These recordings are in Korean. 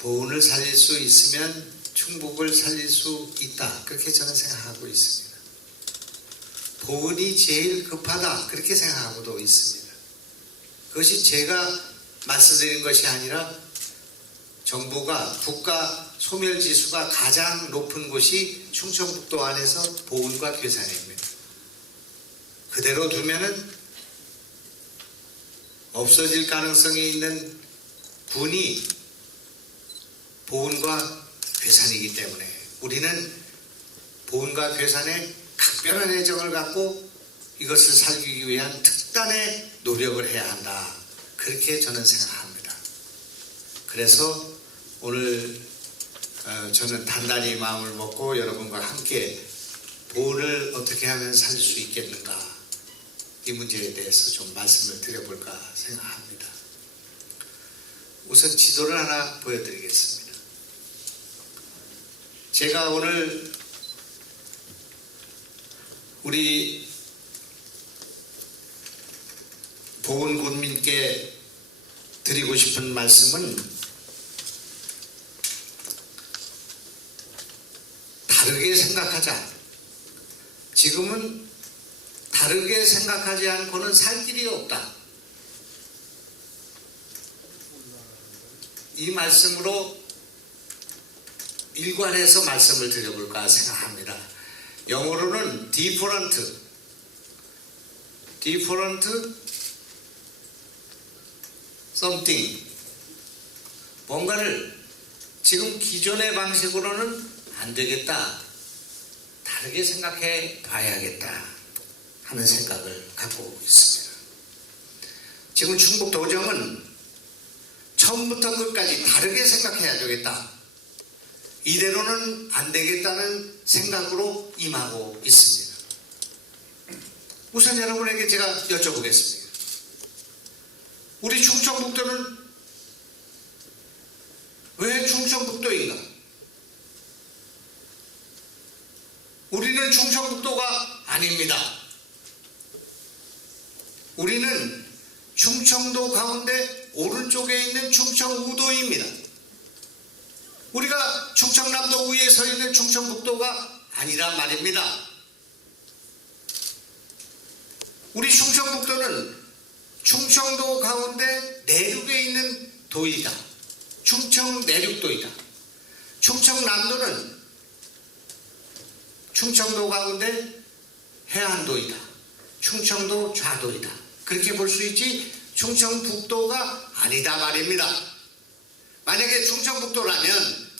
보은을 살릴 수 있으면 충북을 살릴 수 있다. 그렇게 저는 생각하고 있습니다. 보은이 제일 급하다. 그렇게 생각하고도 있습니다. 그것이 제가 말씀드린 것이 아니라 정부가 국가 소멸지수가 가장 높은 곳이 충청북도 안에서 보은과 괴산입니다. 그대로 두면은 없어질 가능성이 있는 군이 보은과 괴산이기 때문에 우리는 보은과 괴산에 각별한 애정을 갖고 이것을 살리기 위한 특단의 노력을 해야 한다. 그렇게 저는 생각합니다. 그래서 오늘 저는 단단히 마음을 먹고 여러분과 함께 보은을 어떻게 하면 살릴 수 있겠는가, 이 문제에 대해서 좀 말씀을 드려볼까 생각합니다. 우선 지도를 하나 보여드리겠습니다. 제가 오늘 우리 보은 군민께 드리고 싶은 말씀은 다르게 생각하자. 지금은 다르게 생각하지 않고는 살 길이 없다. 이 말씀으로 일관해서 말씀을 드려볼까 생각합니다. 영어로는 different something, 뭔가를 지금 기존의 방식으로는 안 되겠다, 다르게 생각해 봐야겠다 하는 생각을 갖고 있습니다. 지금 충북도정은 처음부터 끝까지 다르게 생각해야 되겠다, 이대로는 안 되겠다는 생각으로 임하고 있습니다. 우선 여러분에게 제가 여쭤보겠습니다. 우리 충청북도는 왜 충청북도인가? 우리는 충청북도가 아닙니다. 우리는 충청도 가운데 오른쪽에 있는 충청우도입니다. 우리가 충청남도 위에 서 있는 충청북도가 아니란 말입니다. 우리 충청북도는 충청도 가운데 내륙에 있는 도이다. 충청내륙도이다. 충청남도는 충청도 가운데 해안도이다. 충청도 좌도이다. 그렇게 볼 수 있지 충청북도가 아니다 말입니다. 만약에 충청북도라면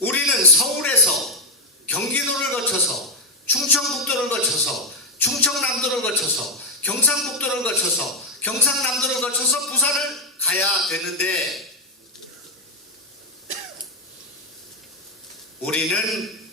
우리는 서울에서 경기도를 거쳐서 충청북도를 거쳐서 충청남도를 거쳐서 경상북도를 거쳐서 경상남도를 거쳐서 부산을 가야 되는데 우리는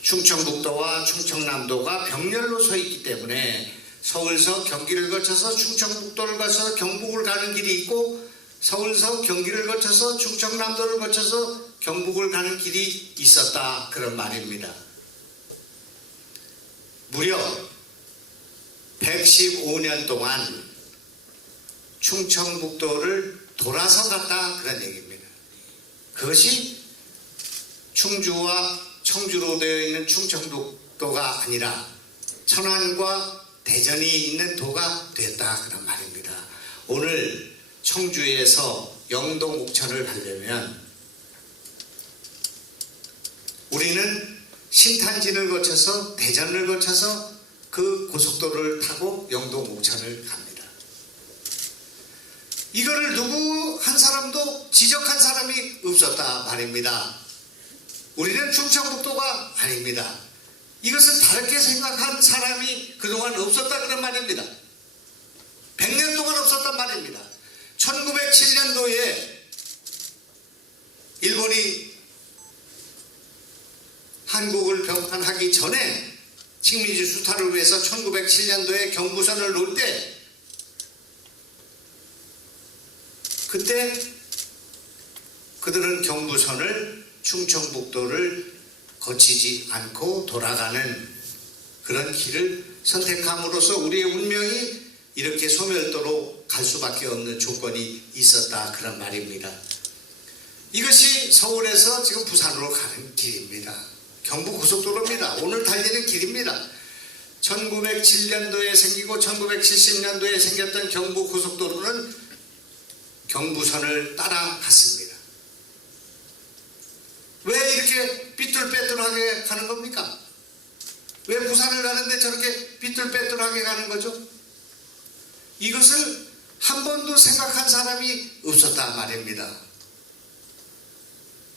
충청북도와 충청남도가 병렬로 서 있기 때문에 서울서 경기를 거쳐서 충청북도를 거쳐서 경북을 가는 길이 있고 서울서 경기를 거쳐서 충청남도를 거쳐서 경북을 가는 길이 있었다, 그런 말입니다. 무려 115년 동안 충청북도를 돌아서 갔다, 그런 얘기입니다. 그것이 충주와 청주로 되어 있는 충청북도가 아니라 천안과 대전이 있는 도가 되었다, 그런 말입니다. 오늘 청주에서 영동 옥천을 가려면 우리는 신탄진을 거쳐서 대전을 거쳐서 그 고속도로를 타고 영동 옥천을 갑니다. 이거를 누구 한 사람도 지적한 사람이 없었다 말입니다. 우리는 충청북도가 아닙니다. 이것을 다르게 생각한 사람이 그동안 없었다, 그런 말입니다. 100년 동안 없었단 말입니다. 1907년도에 일본이 한국을 병합하기 전에 식민지 수탈을 위해서 1907년도에 경부선을 놓을 때 그때 그들은 경부선을 충청북도를 거치지 않고 돌아가는 그런 길을 선택함으로써 우리의 운명이 이렇게 소멸도로 갈 수밖에 없는 조건이 있었다, 그런 말입니다. 이것이 서울에서 지금 부산으로 가는 길입니다. 경부고속도로입니다. 오늘 달리는 길입니다. 1907년도에 생기고 1970년도에 생겼던 경부고속도로는 경부선을 따라갔습니다. 왜 이렇게 삐뚤빼뚤하게 가는 겁니까? 왜 부산을 가는데 저렇게 삐뚤빼뚤하게 가는 거죠? 이것을 한 번도 생각한 사람이 없었다 말입니다.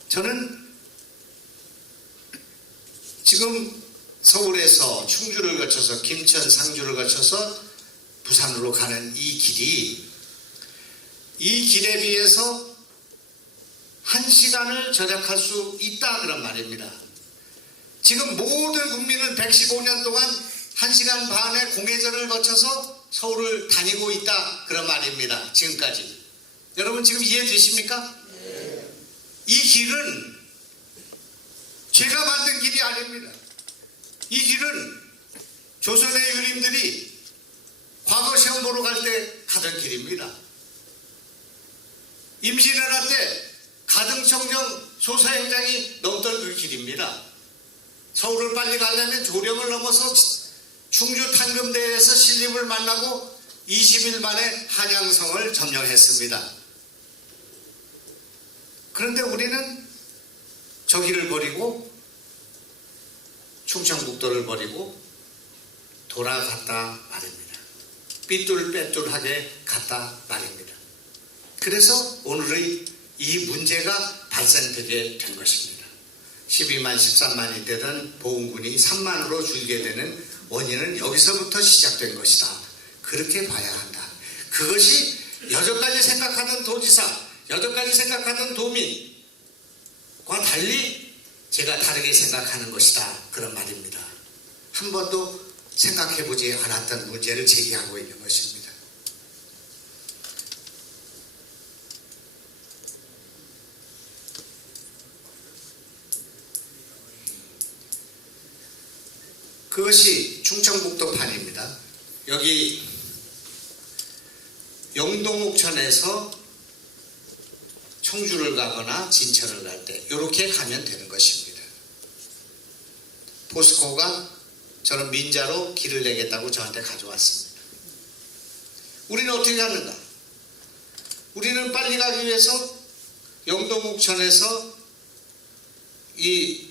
저는 지금 서울에서 충주를 거쳐서 김천, 상주를 거쳐서 부산으로 가는 이 길이, 이 길에 비해서 1시간을 절약할 수 있다, 그런 말입니다. 지금 모든 국민은 115년 동안 1시간 반의 공회전을 거쳐서 서울을 다니고 있다, 그런 말입니다. 지금까지. 여러분 지금 이해되십니까? 네. 이 길은 제가 만든 길이 아닙니다. 이 길은 조선의 유림들이 과거 시험 보러 갈 때 가던 길입니다. 임진왜란 때 가등청정 소사행장이 넘던 그 길입니다. 서울을 빨리 가려면 조령을 넘어서 충주 탄금대에서 신림을 만나고 20일 만에 한양성을 점령했습니다. 그런데 우리는 저 길을 버리고 충청북도를 버리고 돌아갔다 말입니다. 삐뚤빼뚤하게 갔다 말입니다. 그래서 오늘의 이 문제가 발생되게 된 것입니다. 12만, 13만이 되던 보훈군이 3만으로 줄게 되는 원인은 여기서부터 시작된 것이다. 그렇게 봐야 한다. 그것이 여태까지 생각하던 도지사, 여태까지 생각하던 도민과 달리 제가 다르게 생각하는 것이다, 그런 말입니다. 한 번도 생각해보지 않았던 문제를 제기하고 있는 것입니다. 그것이 충청북도판입니다. 여기 영동옥천에서 청주를 가거나 진천을 갈 때 이렇게 가면 되는 것입니다. 포스코가 저는 민자로 길을 내겠다고 저한테 가져왔습니다. 우리는 어떻게 가는가? 우리는 빨리 가기 위해서 영동옥천에서 이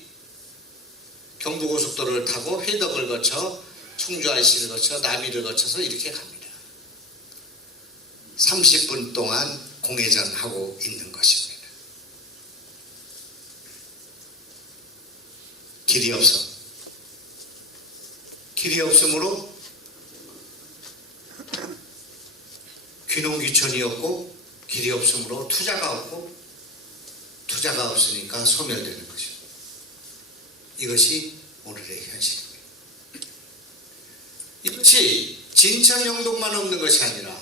경부고속도로를 타고 회덕을 거쳐 청주 IC를 거쳐 남이를 거쳐서 이렇게 갑니다. 30분 동안 공회전하고 있는 것입니다. 길이 없어. 길이 없으므로 귀농귀촌이 없고, 길이 없으므로 투자가 없고, 투자가 없으니까 소멸되는 것입니다. 이것이 오늘의 현실입니다. 이것이 진천 영동만 없는 것이 아니라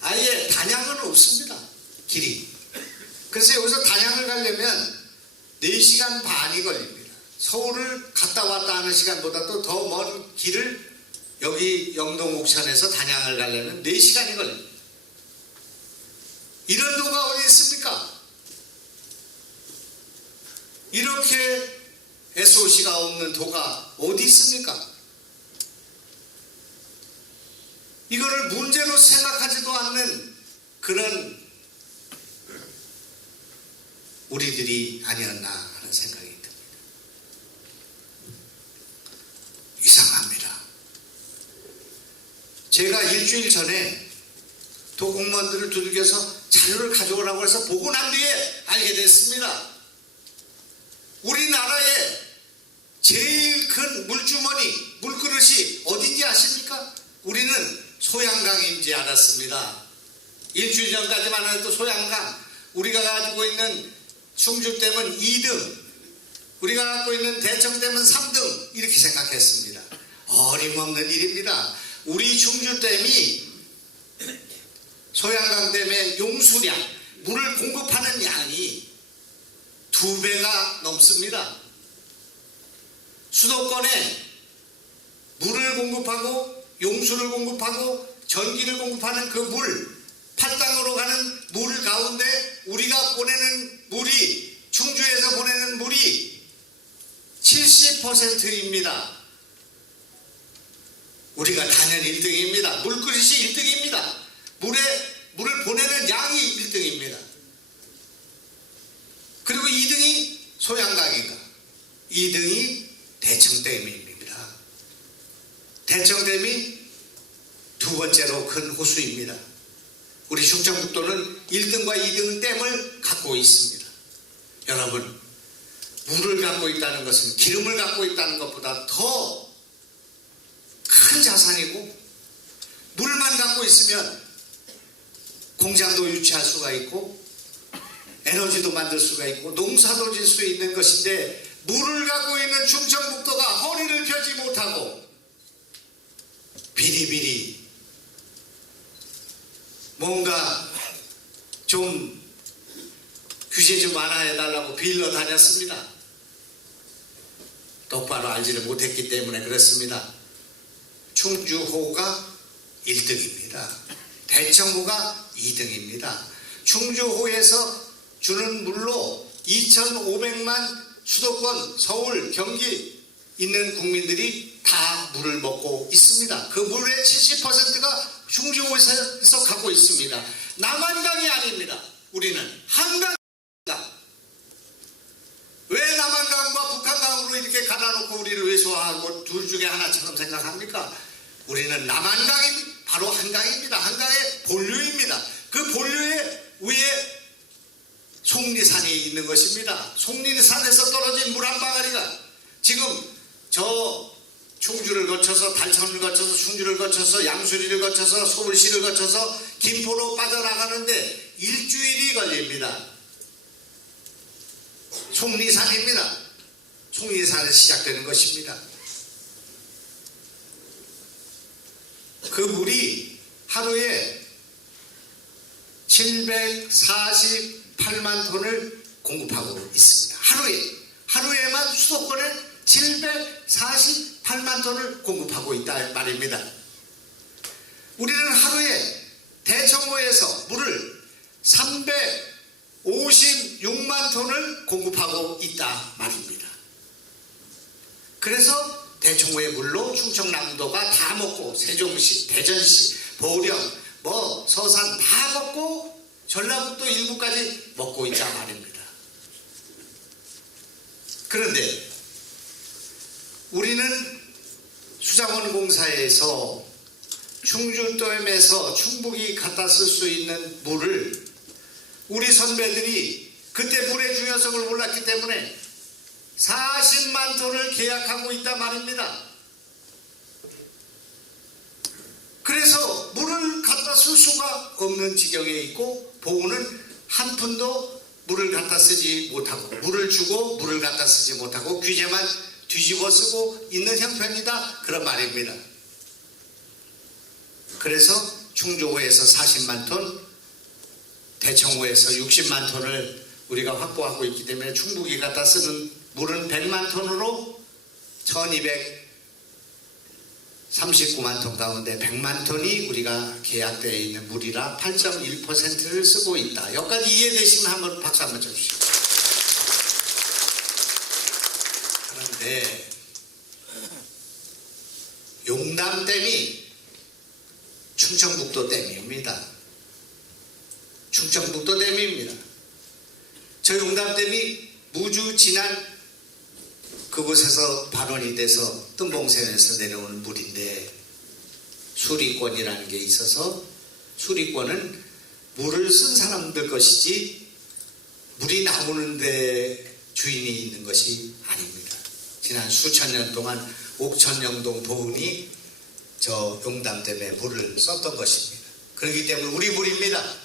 아예 단양은 없습니다. 길이. 그래서 여기서 단양을 가려면 4시간 반이 걸립니다. 서울을 갔다 왔다 하는 시간보다도 더 먼 길을 여기 영동옥천에서 단양을 가려면 4시간이 걸립니다. 이런 도가 어디 있습니까? 이렇게 SOC가 없는 도가 어디 있습니까? 이거를 문제로 생각하지도 않는 그런 우리들이 아니었나 하는 생각이 듭니다. 이상합니다. 제가 일주일 전에 도공무원들을 두들겨서 자료를 가져오라고 해서 보고 난 뒤에 알게 됐습니다. 우리나라의 제일 큰 물주머니, 물그릇이 어딘지 아십니까? 우리는 소양강인지 알았습니다. 일주일 전까지만 해도 소양강, 우리가 가지고 있는 충주댐은 2등, 우리가 갖고 있는 대청댐은 3등, 이렇게 생각했습니다. 어림없는 일입니다. 우리 충주댐이 소양강댐의 용수량, 물을 공급하는 양이 2배가 넘습니다. 수도권에 물을 공급하고 용수를 공급하고 전기를 공급하는 그 물, 팔당으로 가는 물 가운데 우리가 보내는 물이, 충주에서 보내는 물이 70%입니다. 우리가 단연 1등입니다. 물그릇이 1등입니다. 물을 보내는 양이 1등입니다. 그리고 2등이 소양강인가, 2등이 대청댐입니다. 대청댐이 두 번째로 큰 호수입니다. 우리 충청북도는 1등과 2등 댐을 갖고 있습니다. 여러분, 물을 갖고 있다는 것은, 기름을 갖고 있다는 것보다 더 큰 자산이고, 물만 갖고 있으면 공장도 유치할 수가 있고 에너지도 만들 수가 있고 농사도 질 수 있는 것인데, 물을 갖고 있는 충청북도가 허리를 펴지 못하고 비리비리 뭔가 좀 규제 좀 완화해달라고 빌러 다녔습니다. 똑바로 알지를 못했기 때문에 그렇습니다. 충주호가 1등입니다. 대청호가 2등입니다. 충주호에서 주는 물로 2,500만 수도권, 서울, 경기 있는 국민들이 다 물을 먹고 있습니다. 그 물의 70%가 충주호에서 갖고 있습니다. 남한강이 아닙니다. 우리는 한강입니다. 왜 남한강과 북한강으로 이렇게 갈아놓고 우리를 외소하고 둘 중에 하나처럼 생각합니까? 우리는 남한강이 바로 한강입니다. 한강의 본류입니다. 그 본류의 위에 속리산이 있는 것입니다. 속리산에서 떨어진 물 한 방아리가 지금 저 충주를 거쳐서, 달천을 거쳐서, 충주를 거쳐서, 양수리를 거쳐서, 서울시를 거쳐서 김포로 빠져나가는데 일주일이 걸립니다. 속리산입니다. 속리산에서 시작되는 것입니다. 그 물이 하루에 748만 톤을 공급하고 있습니다. 하루에만 수도권에 748만 톤을 공급하고 있다 말입니다. 우리는 하루에 대청호에서 물을 356만 톤을 공급하고 있다 말입니다. 그래서 대청호의 물로 충청남도가 다 먹고, 세종시, 대전시, 보령, 서산 다 먹고, 전라북도 일부까지 먹고 있다 말입니다. 그런데 우리는 수자원 공사에서 충주댐에서 충북이 갖다 쓸 수 있는 물을, 우리 선배들이 그때 물의 중요성을 몰랐기 때문에 40만 톤을 계약하고 있단 말입니다. 그래서 물을 갖다 쓸 수가 없는 지경에 있고, 보우는 한 푼도 물을 갖다 쓰지 못하고, 물을 주고 물을 갖다 쓰지 못하고 규제만 뒤집어 쓰고 있는 형편이다, 그런 말입니다. 그래서 충주호에서 40만 톤, 대청호에서 60만 톤을 우리가 확보하고 있기 때문에 충북이 갖다 쓰는 물은 100만 톤으로 1239만 톤 가운데 100만 톤이 우리가 계약되어 있는 물이라 8.1%를 쓰고 있다. 여기까지 이해되시면 한번 박수 한번 쳐주시죠. 그런데 용담댐이 충청북도 댐입니다. 충청북도 댐입니다. 저 용담댐이 무주 진안 그곳에서 발원이 돼서 뜸봉샘에서 내려오는 물인데, 수리권이라는 게 있어서 수리권은 물을 쓴 사람들 것이지 물이 나오는데 주인이 있는 것이 아닙니다. 지난 수천 년 동안 옥천영동 보은이 저 용담댐에 물을 썼던 것입니다. 그렇기 때문에 우리 물입니다.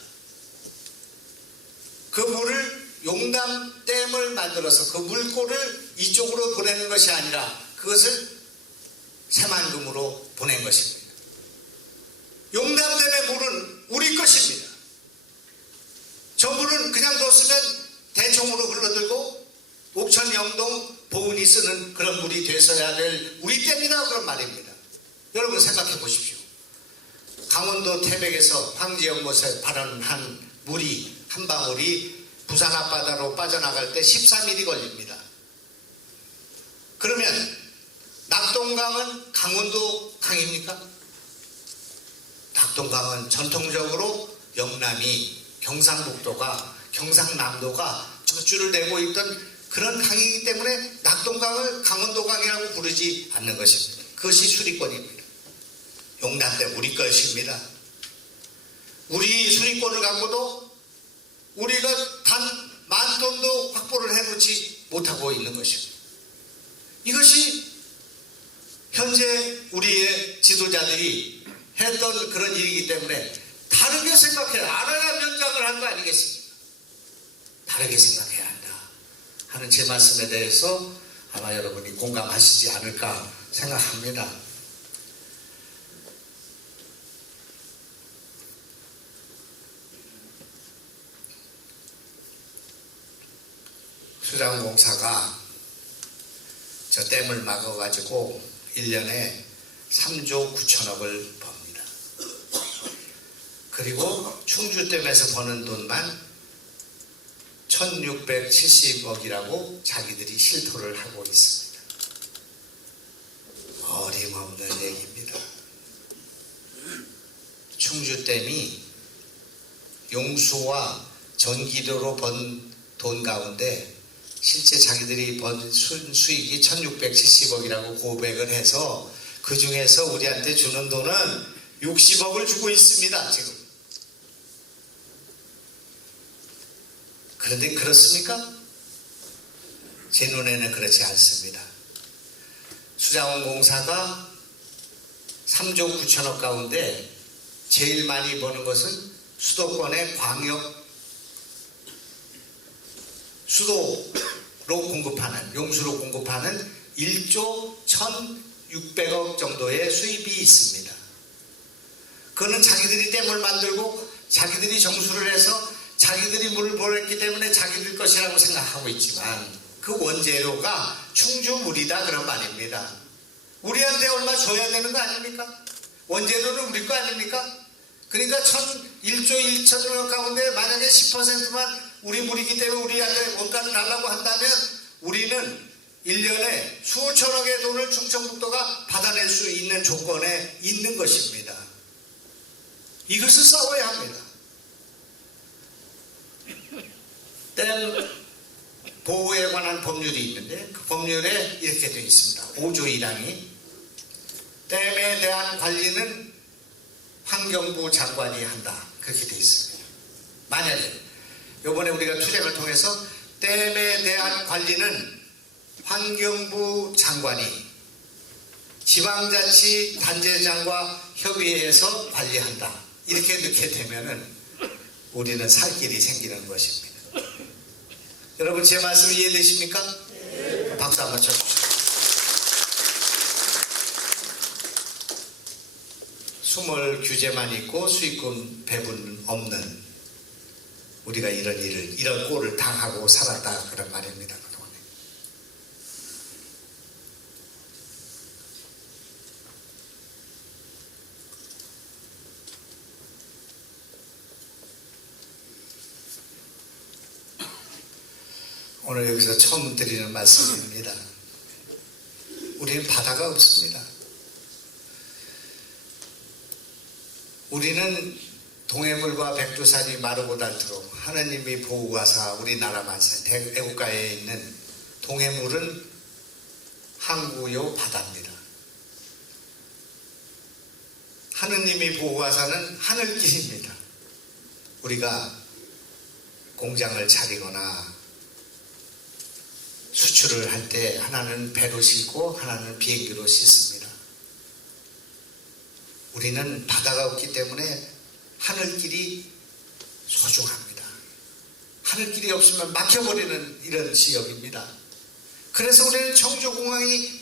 그 물을 용담댐을 만들어서 그 물꼬를 이쪽으로 보내는 것이 아니라 그것을 새만금으로 보낸 것입니다. 용담댐의 물은 우리 것입니다. 저 물은 그냥 뒀으면 대청으로 흘러들고 옥천, 영동, 보은이 쓰는 그런 물이 되어야 될 우리 댐이다, 그런 말입니다. 여러분 생각해 보십시오. 강원도 태백에서 황제연못에 발원한 물이 한 방울이 부산 앞바다로 빠져나갈 때 13일이 걸립니다. 그러면 낙동강은 강원도 강입니까? 낙동강은 전통적으로 영남이 경상북도가 경상남도가 저줄을 내고 있던 그런 강이기 때문에 낙동강을 강원도강이라고 부르지 않는 것입니다. 그것이 수리권입니다. 용남대 우리 것입니다. 우리 수리권을 갖고도 우리가 단 10,000톤도 확보를 해놓지 못하고 있는 것입니다. 이것이 현재 우리의 지도자들이 했던 그런 일이기 때문에 다르게 생각해야 알아야 면장을 한 거 아니겠습니까? 다르게 생각해야 한다 하는 제 말씀에 대해서 아마 여러분이 공감하시지 않을까 생각합니다. 수자원공사가 저 댐을 막아가지고 1년에 3조 9천억을 법니다. 그리고 충주댐에서 버는 돈만 1670억이라고 자기들이 실토를 하고 있습니다. 어림없는 얘기입니다. 충주댐이 용수와 전기료로 번 돈 가운데 실제 자기들이 번 순수익이 1670억이라고 고백을 해서 그 중에서 우리한테 주는 돈은 60억을 주고 있습니다. 지금. 그런데 그렇습니까? 제 눈에는 그렇지 않습니다. 수자원공사가 3조 9천억 가운데 제일 많이 버는 것은 수도권의 광역 수도로 공급하는, 용수로 공급하는 1조 1,600억 정도의 수입이 있습니다. 그거는 자기들이 댐을 만들고 자기들이 정수를 해서 자기들이 물을 보냈기 때문에 자기들 것이라고 생각하고 있지만 그 원재료가 충주물이다 그런 말입니다. 우리한테 얼마 줘야 되는 거 아닙니까? 원재료는 우리 거 아닙니까? 그러니까 1조 1천억 가운데 만약에 10%만 우리 물이기 때문에 우리한테 원가를 달라고 한다면 우리는 1년에 수천억의 돈을 충청북도가 받아낼 수 있는 조건에 있는 것입니다. 이것을 싸워야 합니다. 댐 보호에 관한 법률이 있는데 그 법률에 이렇게 되어 있습니다. 5조 1항이 댐에 대한 관리는 환경부 장관이 한다. 그렇게 되어 있습니다. 만약에 이번에 우리가 투쟁을 통해서 댐에 대한 관리는 환경부 장관이 지방자치 단체장과 협의해서 관리한다. 이렇게 넣게 되면은 우리는 살 길이 생기는 것입니다. 여러분 제 말씀 이해되십니까? 네. 박수 한번 쳐주십시오. 수몰 규제만 있고 수익금 배분 없는 우리가 이런 꼴을 당하고 살았다 그런 말입니다. 그동안에. 오늘 여기서 처음 드리는 말씀입니다. 우리는 바다가 없습니다. 우리는 동해물과 백두산이 마르고 닳도록 하느님이 보호하사 우리나라만 애국가에 있는 동해물은 항구요 바다입니다. 하느님이 보호하사는 하늘길입니다. 우리가 공장을 차리거나 수출을 할 때 하나는 배로 싣고 하나는 비행기로 싣습니다. 우리는 바다가 없기 때문에 하늘길이 소중합니다. 하늘길이 없으면 막혀버리는 이런 지역입니다. 그래서 우리는 청주공항이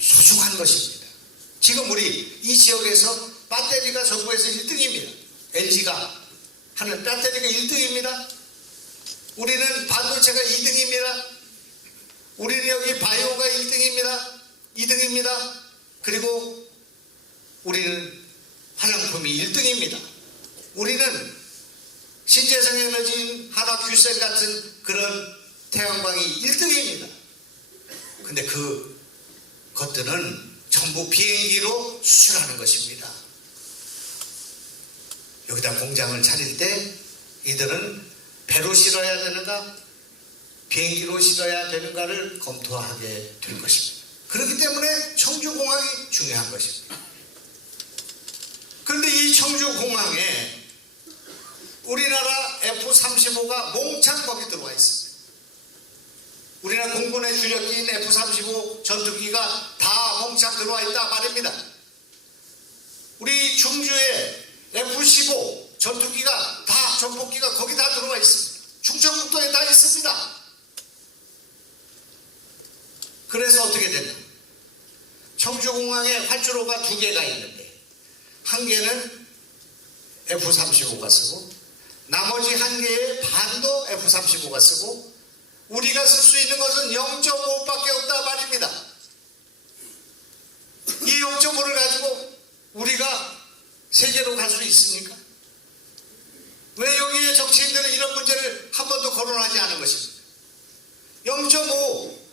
소중한 것입니다. 지금 우리 이 지역에서 배터리가 전국에서 1등입니다. LG가 하는 배터리가 1등입니다. 우리는 반도체가 2등입니다. 우리는 여기 바이오가 1등입니다. 2등입니다. 그리고 우리는 화장품이 1등입니다. 우리는 신재생 에너지인 한화큐셀 같은 그런 태양광이 1등입니다. 근데 그 것들은 전부 비행기로 수출하는 것입니다. 여기다 공장을 차릴 때 이들은 배로 실어야 되는가 비행기로 실어야 되는가를 검토하게 될 것입니다. 그렇기 때문에 청주공항이 중요한 것입니다. 그런데 이 청주공항에 우리나라 F-35가 몽창 거기 들어와 있습니다. 우리나라 공군의 주력기인 F-35 전투기가 다 몽창 들어와 있다 말입니다. 우리 충주에 F-15 전투기가 다 전폭기가 거기 다 들어와 있습니다. 충청북도에 다 있습니다. 그래서 어떻게 됐냐? 청주공항에 활주로가 2개가 있는데 한 개는 F-35가 쓰고 나머지 한 개의 반도 F-35가 쓰고 우리가 쓸 수 있는 것은 0.5밖에 없다 말입니다. 이 0.5를 가지고 우리가 세계로 갈 수 있습니까? 왜 여기에 정치인들은 이런 문제를 한 번도 거론하지 않은 것입니까? 0.5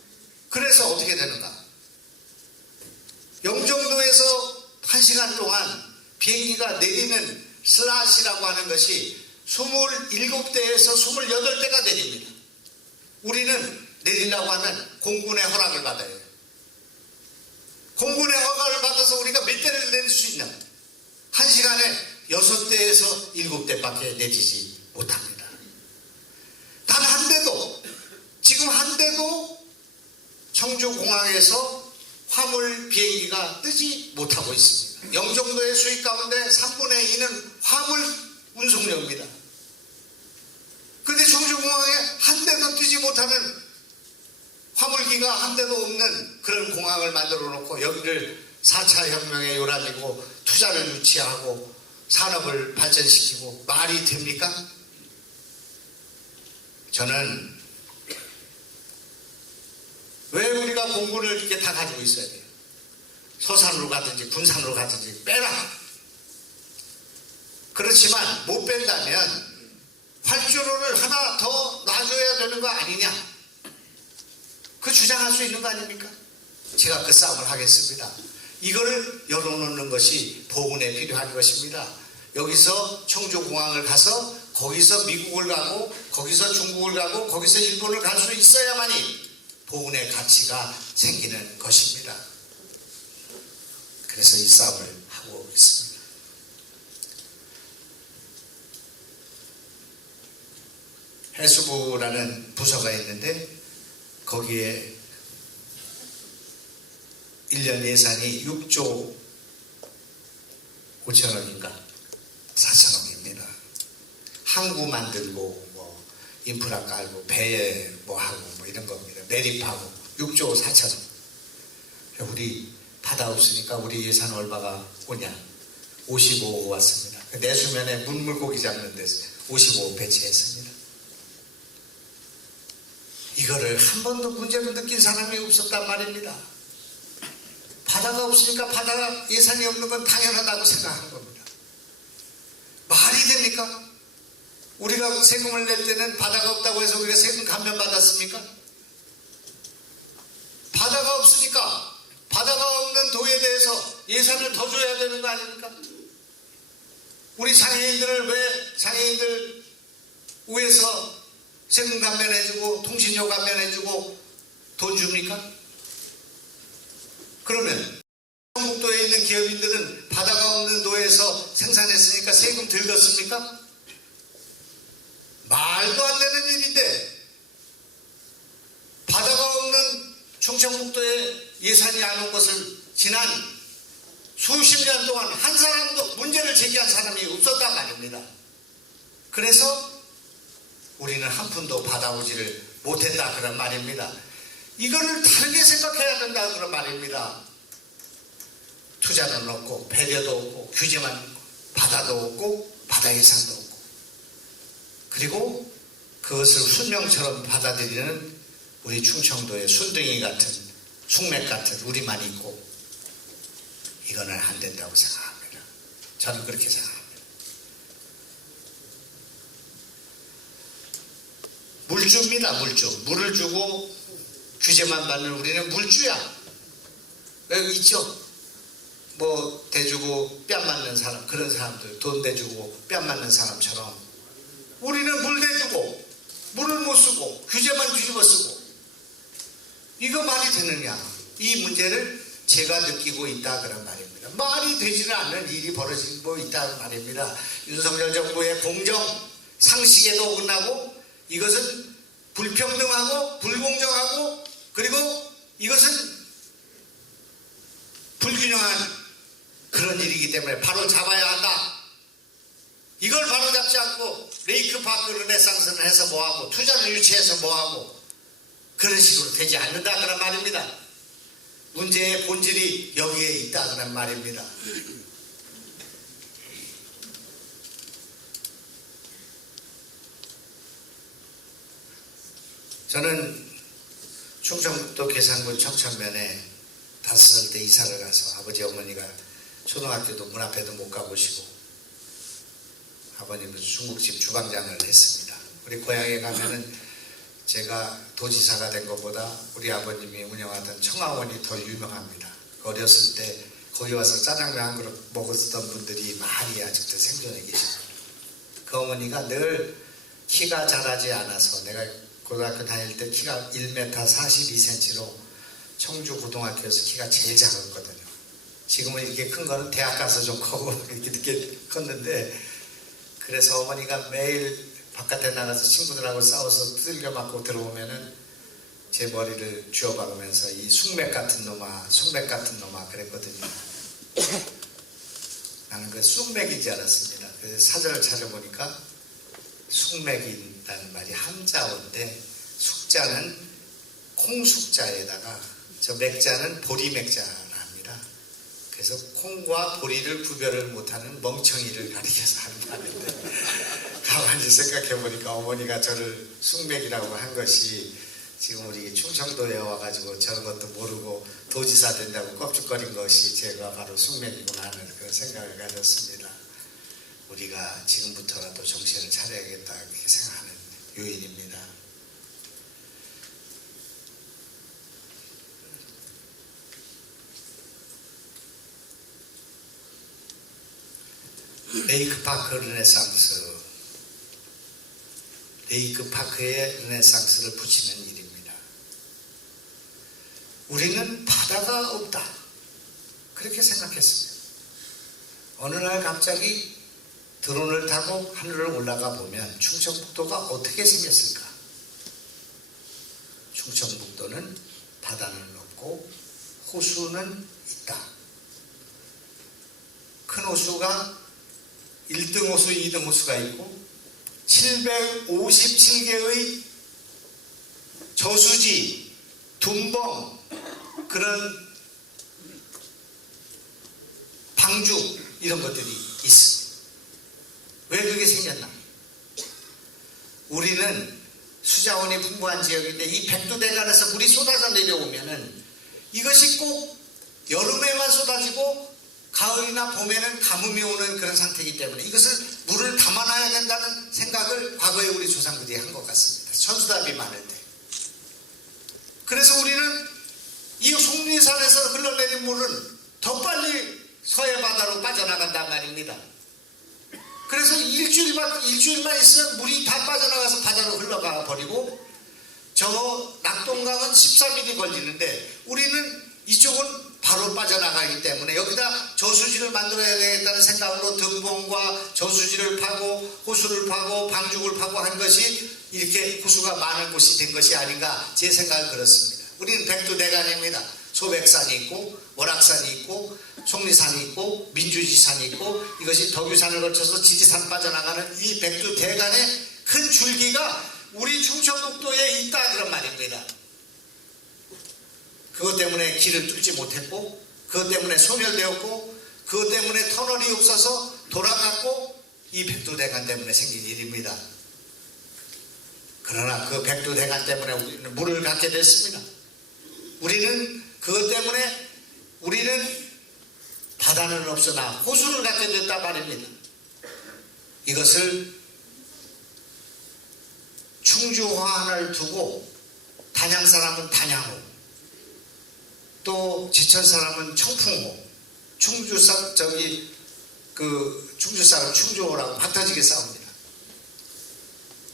그래서 어떻게 되는가? 영종도에서 1시간 동안 비행기가 내리는 슬롯이라고 하는 것이 27대에서 28대가 내립니다. 우리는 내리려고 하면 공군의 허락을 받아야 해요. 공군의 허가를 받아서 우리가 몇 대를 내릴 수 있나? 1시간에 6대에서 7대밖에 내리지 못합니다. 단 한 대도, 지금 한 대도 청주공항에서 화물 비행기가 뜨지 못하고 있습니다. 영종도의 수익 가운데 3분의 2는 화물 운송료입니다. 그런데 청주공항에 한 대도 뜨지 못하는 화물기가 한 대도 없는 그런 공항을 만들어 놓고 여기를 4차 혁명의 요람이고 투자를 유치하고 산업을 발전시키고 말이 됩니까? 저는 왜 우리가 공군을 이렇게 다 가지고 있어야 돼요? 서산으로 가든지 군산으로 가든지 빼라. 그렇지만 못 뺀다면 활주로를 하나 더 놔줘야 되는 거 아니냐? 그 주장할 수 있는 거 아닙니까? 제가 그 싸움을 하겠습니다. 이거를 열어놓는 것이 보훈에 필요한 것입니다. 여기서 청주공항을 가서 거기서 미국을 가고 거기서 중국을 가고 거기서 일본을 갈 수 있어야만이 보훈의 가치가 생기는 것입니다. 그래서 이 싸움을 하고 있습니다. 해수부라는 부서가 있는데 거기에 1년 예산이 6조 5천억인가 4천억입니다. 항구 만들고 뭐 인프라 깔고 배 뭐 하고 뭐 이런 겁니다. 매립하고 6조 4천억. 우리 바다 없으니까 우리 예산 얼마가 오냐? 55억 왔습니다. 내수면에 문물고기 잡는 데서 55억 배치했습니다. 이거를 한 번도 문제로 느낀 사람이 없었단 말입니다. 바다가 없으니까 바다 예산이 없는 건 당연하다고 생각한 겁니다. 말이 됩니까? 우리가 세금을 낼 때는 바다가 없다고 해서 우리가 세금 감면받았습니까? 바다가 없으니까 바다가 없는 도에 대해서 예산을 더 줘야 되는 거 아닙니까? 우리 장애인들을 왜 장애인들 위해서 세금 감면해주고 통신료 감면해주고 돈 줍니까? 그러면 경북도에 있는 기업인들은 바다가 없는 도에서 생산했으니까 세금 덜 걷습니까? 말도 안 되는 일인데 바다가 없는 충청북도에 예산이 안 온 것을 지난 수십 년 동안 한 사람도 문제를 제기한 사람이 없었단 말입니다. 그래서 우리는 한 푼도 받아오지를 못했다 그런 말입니다. 이거를 다르게 생각해야 된다 그런 말입니다. 투자는 없고 배려도 없고 규제만 있고 바다도 없고 바다 예산도 없고 그리고 그것을 순명처럼 받아들이는 우리 충청도의 순둥이 같은 숙맥 같은 우리만 있고 이거는 안 된다고 생각합니다. 저는 그렇게 생각합니다. 물주입니다. 물주. 물을 주고 규제만 받는 우리는 물주야. 여기 있죠? 뭐 대주고 뺨 맞는 사람, 그런 사람들, 돈 대주고 뺨 맞는 사람처럼 우리는 물 대주고 물을 못 쓰고 규제만 뒤집어 쓰고, 이거 말이 되느냐? 이 문제를 제가 느끼고 있다 그런 말입니다. 말이 되지는 않는 일이 벌어지고 있다 말입니다. 윤석열 정부의 공정 상식에도 어긋나고, 이것은 불평등하고 불공정하고, 그리고 이것은 불균형한 그런 일이기 때문에 바로 잡아야 한다. 이걸 바로 잡지 않고 레이크파크 르네상스를 해서 뭐하고, 투자를 유치해서 뭐하고, 그런 식으로 되지 않는다 그런 말입니다. 문제의 본질이 여기에 있다 그런 말입니다. 저는 충청북도 계산군 청천면에 5살 때 이사를 가서 아버지 어머니가 초등학교도 문 앞에도 못 가보시고, 아버님은 중국집 주방장을 했습니다. 우리 고향에 가면은 제가 도지사가 된 것보다 우리 아버님이 운영하던 청아원이 더 유명합니다. 어렸을 때 거기 와서 짜장면 한 그릇 먹었던 분들이 많이 아직도 생존해 계십니다. 그 어머니가 늘 키가 자라지 않아서, 내가 고등학교 다닐 때 키가 1m 42cm로 청주 고등학교에서 키가 제일 작았거든요. 지금은 이렇게 큰 거는 대학 가서 좀 커고 이렇게 컸는데, 그래서 어머니가 매일 바깥에 나가서 친구들하고 싸워서 두들겨 맞고 들어오면은 제 머리를 쥐어박으면서 이 숙맥 같은 놈아, 숙맥 같은 놈아 그랬거든요. 나는 그 숙맥인 줄 알았습니다. 그래서 사전을 찾아보니까 숙맥이라는 말이 한자어인데, 숙자는 콩숙자에다가 저 맥자는 보리맥자랍니다. 그래서 콩과 보리를 구별을 못하는 멍청이를 가리켜서 하는 말인데, 가만히 생각해보니까 어머니가 저를 숙맥이라고 한 것이 지금 우리 충청도에 와가지고 저런 것도 모르고 도지사 된다고 껍죽거린 것이 제가 바로 숙맥이구나 하는 그런 생각을 가졌습니다. 우리가 지금부터라도 정신을 차려야겠다 이렇게 생각하는 요인입니다. 레이크파크 르네상스, 레이크파크에 르네상스를 붙이는 일입니다. 우리는 바다가 없다 그렇게 생각했습니다. 어느 날 갑자기 드론을 타고 하늘을 올라가 보면 충청북도가 어떻게 생겼을까? 충청북도는 바다는 없고 호수는 있다. 큰 호수가 1등 호수, 2등 호수가 있고 757개의 저수지, 둔벙, 그런 방주 이런 것들이 있습니다. 왜 그게 생겼나? 우리는 수자원이 풍부한 지역인데 이 백두대간에서 물이 쏟아져 내려오면은 이것이 꼭 여름에만 쏟아지고 가을이나 봄에는 가뭄이 오는 그런 상태이기 때문에 이것을 물을 담아놔야 된다는 생각을 과거에 우리 조상들이 한 것 같습니다. 선수답이 많을 때. 그래서 우리는 이 속리산에서 흘러내린 물은 더 빨리 서해 바다로 빠져나간단 말입니다. 그래서 일주일만 있으면 물이 다 빠져나가서 바다로 흘러가 버리고, 저 낙동강은 13일이 걸리는데 우리는 이쪽은 바로 빠져나가기 때문에 여기다 저수지를 만들어야 되겠다는 생각으로 등봉과 저수지를 파고 호수를 파고 방죽을 파고 한 것이 이렇게 호수가 많은 곳이 된 것이 아닌가, 제 생각은 그렇습니다. 우리는 백두대간입니다. 소백산이 있고 월악산이 있고 속리산이 있고 민주지산이 있고, 이것이 덕유산을 거쳐서 지지산 빠져나가는 이 백두대간의 큰 줄기가 우리 충청북도에 있다 그런 말입니다. 그것 때문에 길을 뚫지 못했고, 그것 때문에 소멸되었고, 그것 때문에 터널이 없어서 돌아갔고, 이 백두대간 때문에 생긴 일입니다. 그러나 그 백두대간 때문에 우리는 물을 갖게 됐습니다. 우리는 그것 때문에 우리는 바다는 없으나 호수를 갖게 됐다 말입니다. 이것을 충주화환을 두고 단양 사람은 단양호, 또 제천 사람은 청풍호, 충주 사람 충주호라고 바타지게 싸웁니다.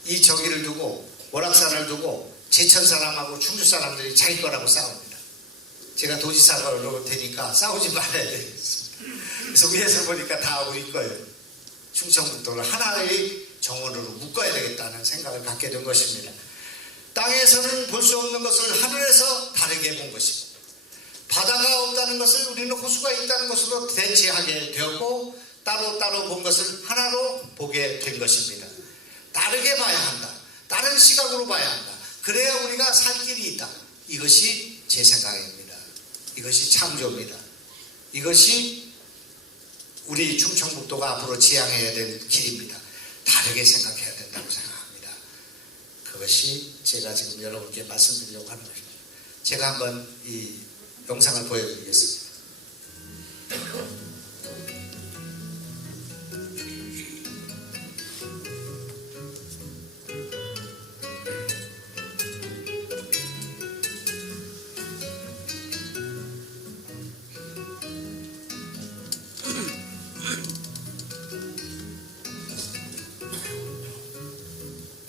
이 저기를 두고 월악산을 두고 제천 사람하고 충주 사람들이 자기 거라고 싸웁니다. 제가 도지사가 올라올 테니까 싸우지 말아야 되겠습니다. 그래서 위에서 보니까 다 우리 거예요. 충청북도를 하나의 정원으로 묶어야 되겠다는 생각을 갖게 된 것입니다. 땅에서는 볼 수 없는 것을 하늘에서 다르게 본 것입니다. 바다가 없다는 것을 우리는 호수가 있다는 것으로 대체하게 되었고 따로따로 본 것을 하나로 보게 된 것입니다. 다르게 봐야 한다. 다른 시각으로 봐야 한다. 그래야 우리가 살 길이 있다. 이것이 제 생각입니다. 이것이 창조입니다. 이것이 우리 충청북도가 앞으로 지향해야 될 길입니다. 다르게 생각해야 된다고 생각합니다. 그것이 제가 지금 여러분께 말씀드리려고 하는 것입니다. 제가 한번 이 영상을 보여드리겠습니다.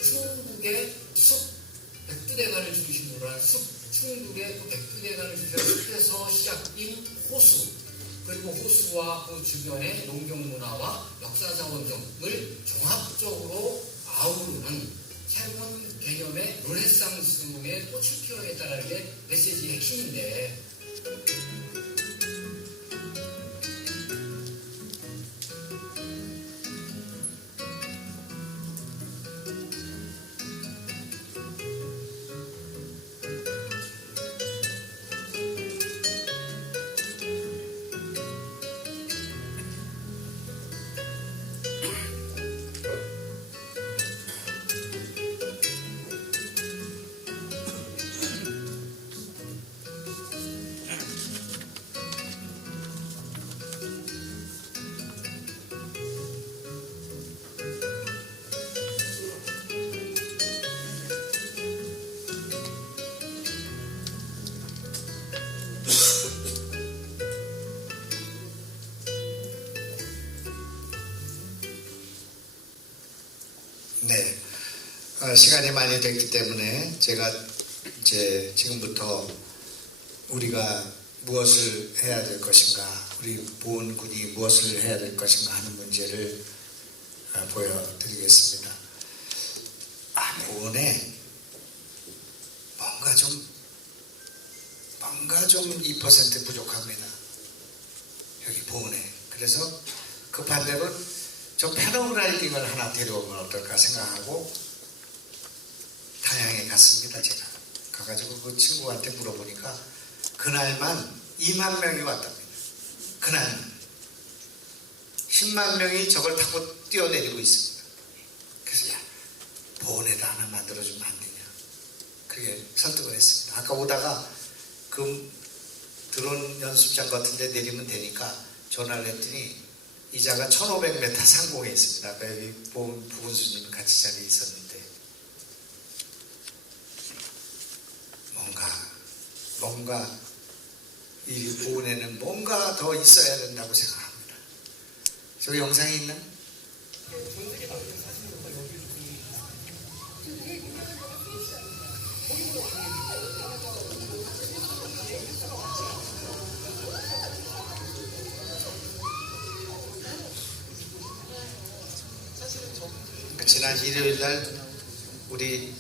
충북의 숲 백두대간을 중심으로 한 숲, 충북의 그 백두대간을 중심으로 숲에서 시작된 호수, 그리고 호수와 그 주변의 농경문화와 역사자원 등을 종합적으로 아우르는 새로운 개념의 르네상스의 꽃을 피워야겠다는 게 메시지의 핵심인데, 네, 시간이 많이 됐기 때문에 제가 이제 지금부터 우리가 무엇을 해야 될 것인가, 우리 보훈군이 무엇을 해야 될 것인가 하는 문제를 보여드리겠습니다. 보훈에 뭔가 좀 2% 부족합니다. 여기 보훈에. 그래서 급한 대로는 좀 패러글라이딩을 하나 데려오면 어떨까 생각하고 단양에 갔습니다. 제가 가가지고 그 친구한테 물어보니까 그날만 2만 명이 왔답니다. 그날만 10만 명이 저걸 타고 뛰어내리고 있습니다. 그래서 야, 보훈에다 하나 만들어주면 안 되냐, 그렇게 설득을 했습니다. 아까 오다가 그 드론 연습장 같은 데 내리면 되니까 전화를 했더니 이자가 1500m 상공에 있습니다. 아까 여기 부군수님이 같이 자리에 있었는데 뭔가 이 보훈에는 뭔가 더 있어야 된다고 생각합니다. 저기 영상이 있나? 지난 일요일날 우리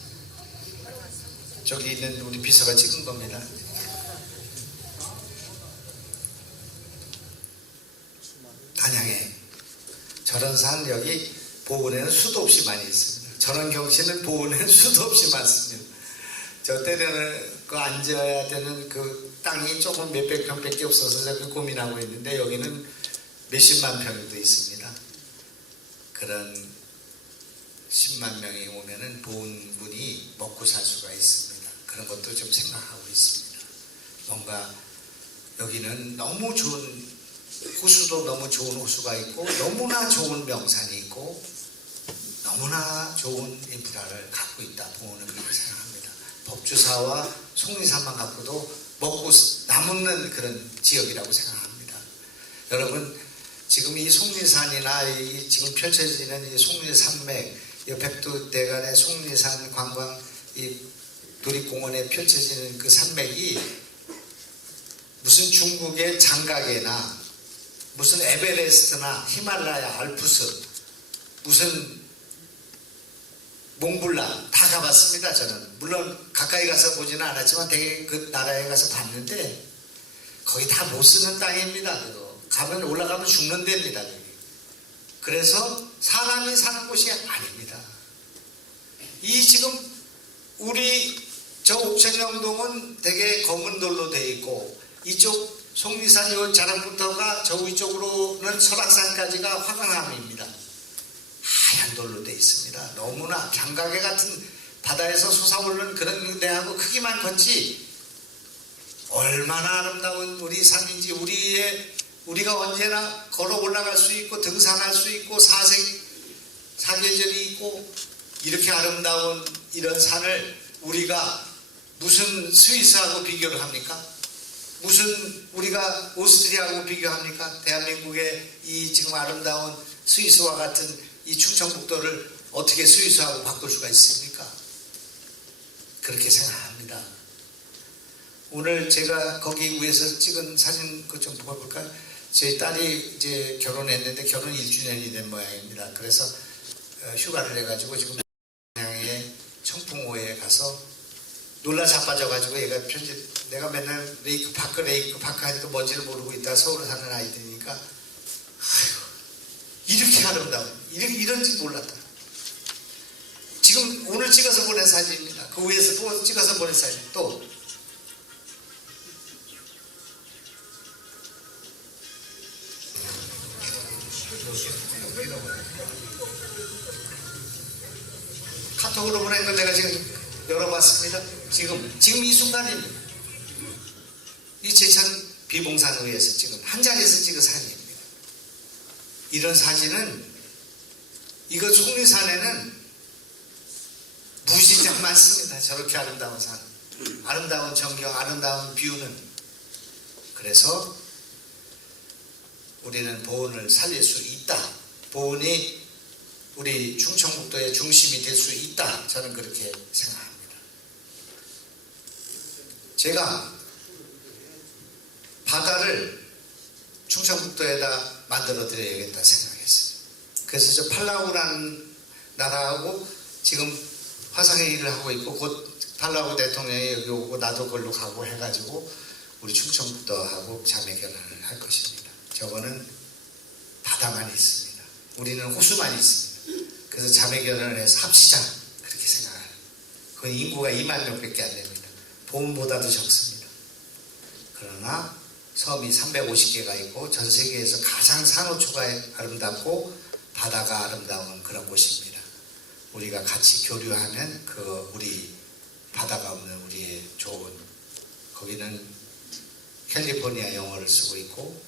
저기 있는 우리 비서가 찍은 겁니다. 단양에 저런 산, 여기 보훈에는 수도 없이 많이 있습니다. 저런 경치는 보훈에는 수도 없이 많습니다. 저 때는 그 앉아야 되는 그 땅이 조금 몇백 평밖에 없어서 저기 고민하고 있는데 여기는 몇십만 평도 있습니다. 그런 10만 명이 오면은 보훈군이 먹고 살 수가 있습니다. 그런 것도 좀 생각하고 있습니다. 뭔가 여기는 너무 좋은 호수도 너무 좋은 호수가 있고 너무나 좋은 명산이 있고 너무나 좋은 인프라를 갖고 있다. 보호는 그렇게 생각합니다. 법주사와 속리산만 갖고도 먹고 남는 그런 지역이라고 생각합니다. 여러분 지금 이 속리산이나 이 지금 펼쳐지는 이 속리산맥, 이 백두대간의 속리산 관광 이 도립공원에 펼쳐지는 그 산맥이 무슨 중국의 장각이나 무슨 에베레스트나 히말라야 알프스 무슨 몽블랑 다 가봤습니다. 저는 물론 가까이 가서 보지는 않았지만 되게 그 나라에 가서 봤는데 거의 다 못 쓰는 땅입니다. 그거 가면 올라가면 죽는 데입니다. 거기. 그래서 사람이 사는 곳이 아닙니다. 이 지금 우리 저 옥천영동은 되게 검은 돌로 되어 있고 이쪽 속리산 요 자락부터가 저 위쪽으로는 설악산까지가 화강암입니다. 하얀 돌로 되어 있습니다. 너무나 장가게 같은 바다에서 솟아오르는 그런 데하고 크기만 컸지 얼마나 아름다운 우리 산인지 우리가 언제나 걸어 올라갈 수 있고 등산할 수 있고 사계절이 있고 이렇게 아름다운 이런 산을 우리가 무슨 스위스하고 비교를 합니까? 무슨 우리가 오스트리아하고 비교합니까? 대한민국의 이 지금 아름다운 스위스와 같은 이 충청북도를 어떻게 스위스하고 바꿀 수가 있습니까? 그렇게 생각합니다. 오늘 제가 거기 위에서 찍은 사진 그 좀 보볼까요? 제 딸이 이제 결혼했는데 결혼 1주년이 된 모양입니다. 그래서 휴가를 내가지고 지금 양의 청풍호에 가서 놀라 자빠져가지고 얘가 내가 맨날 레이크 파크 하니까 뭔지를 모르고 있다 서울에 사는 아이들이니까 아이고 이렇게 아름다운 이런지 몰랐다. 지금 오늘 찍어서 보낸 사진입니다. 그 위에서 찍어서 보낸 사진. 또 카톡으로 보낸 걸 내가 지금 열어봤습니다. 지금 이 순간입니다. 이 제천 비봉산의에서 지금 한 자리에서 찍은 사진입니다. 이런 사진은 이거 속리산에는 무지장 많습니다. 저렇게 아름다운 산, 아름다운 전경, 아름다운 뷰는. 그래서 우리는 보은을 살릴 수 있다. 보은이 우리 충청북도의 중심이 될 수 있다. 저는 그렇게 생각합니다. 제가 바다를 충청북도에다 만들어 드려야겠다 생각했어요. 그래서 저 팔라우라는 나라하고 지금 화상회의를 하고 있고 곧 팔라우 대통령이 여기 오고 나도 걸로 가고 해가지고 우리 충청북도하고 자매결연을 할 것입니다. 저거는 바다만 있습니다. 우리는 호수만 있습니다. 그래서 자매결연을 해서 합시자 그렇게 생각해요. 그건 인구가 2만 명밖에 안 됩니다. 보은보다도 적습니다. 그러나 섬이 350개가 있고 전 세계에서 가장 산호초가 아름답고 바다가 아름다운 그런 곳입니다. 우리가 같이 교류하면 그 우리 바다가 없는 우리의 좋은 거기는 캘리포니아 영어를 쓰고 있고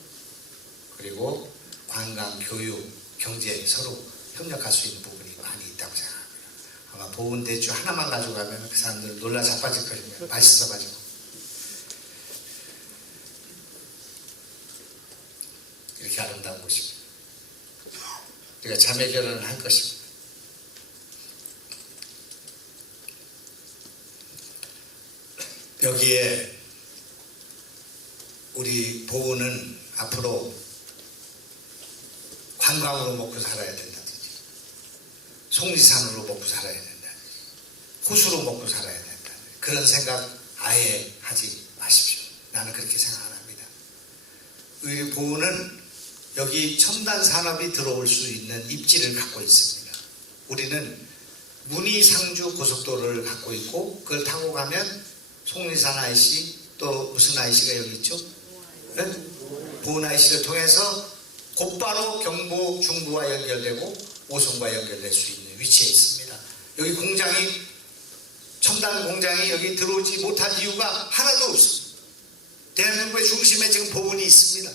그리고 관광, 교육, 경제 서로 협력할 수 있는 부분이 많이 있다고 생각합니다. 아마 보은 대추 하나만 가져가면 그 사람들 놀라 자빠질 거예요. 맛있어가지고. 이렇게 아름다운 곳입니다. 우리가 자매 결혼을 할 것입니다. 여기에 우리 보은은 앞으로 관광으로 먹고 살아야 된다든지 속리산으로 먹고 살아야 된다든지 호수로 먹고 살아야 된다든지 그런 생각 아예 하지 마십시오. 나는 그렇게 생각 안 합니다. 우리 보은은 여기 첨단 산업이 들어올 수 있는 입지를 갖고 있습니다. 우리는 문의상주 고속도로를 갖고 있고 그걸 타고 가면 속리산 IC 또 무슨 IC가 여기 있죠? 네? 보은 IC를 통해서 곧바로 경북 중부와 연결되고 오송과 연결될 수 있는 위치에 있습니다. 여기 공장이 첨단 공장이 여기 들어오지 못한 이유가 하나도 없습니다. 대한민국의 중심에 지금 보은이 있습니다.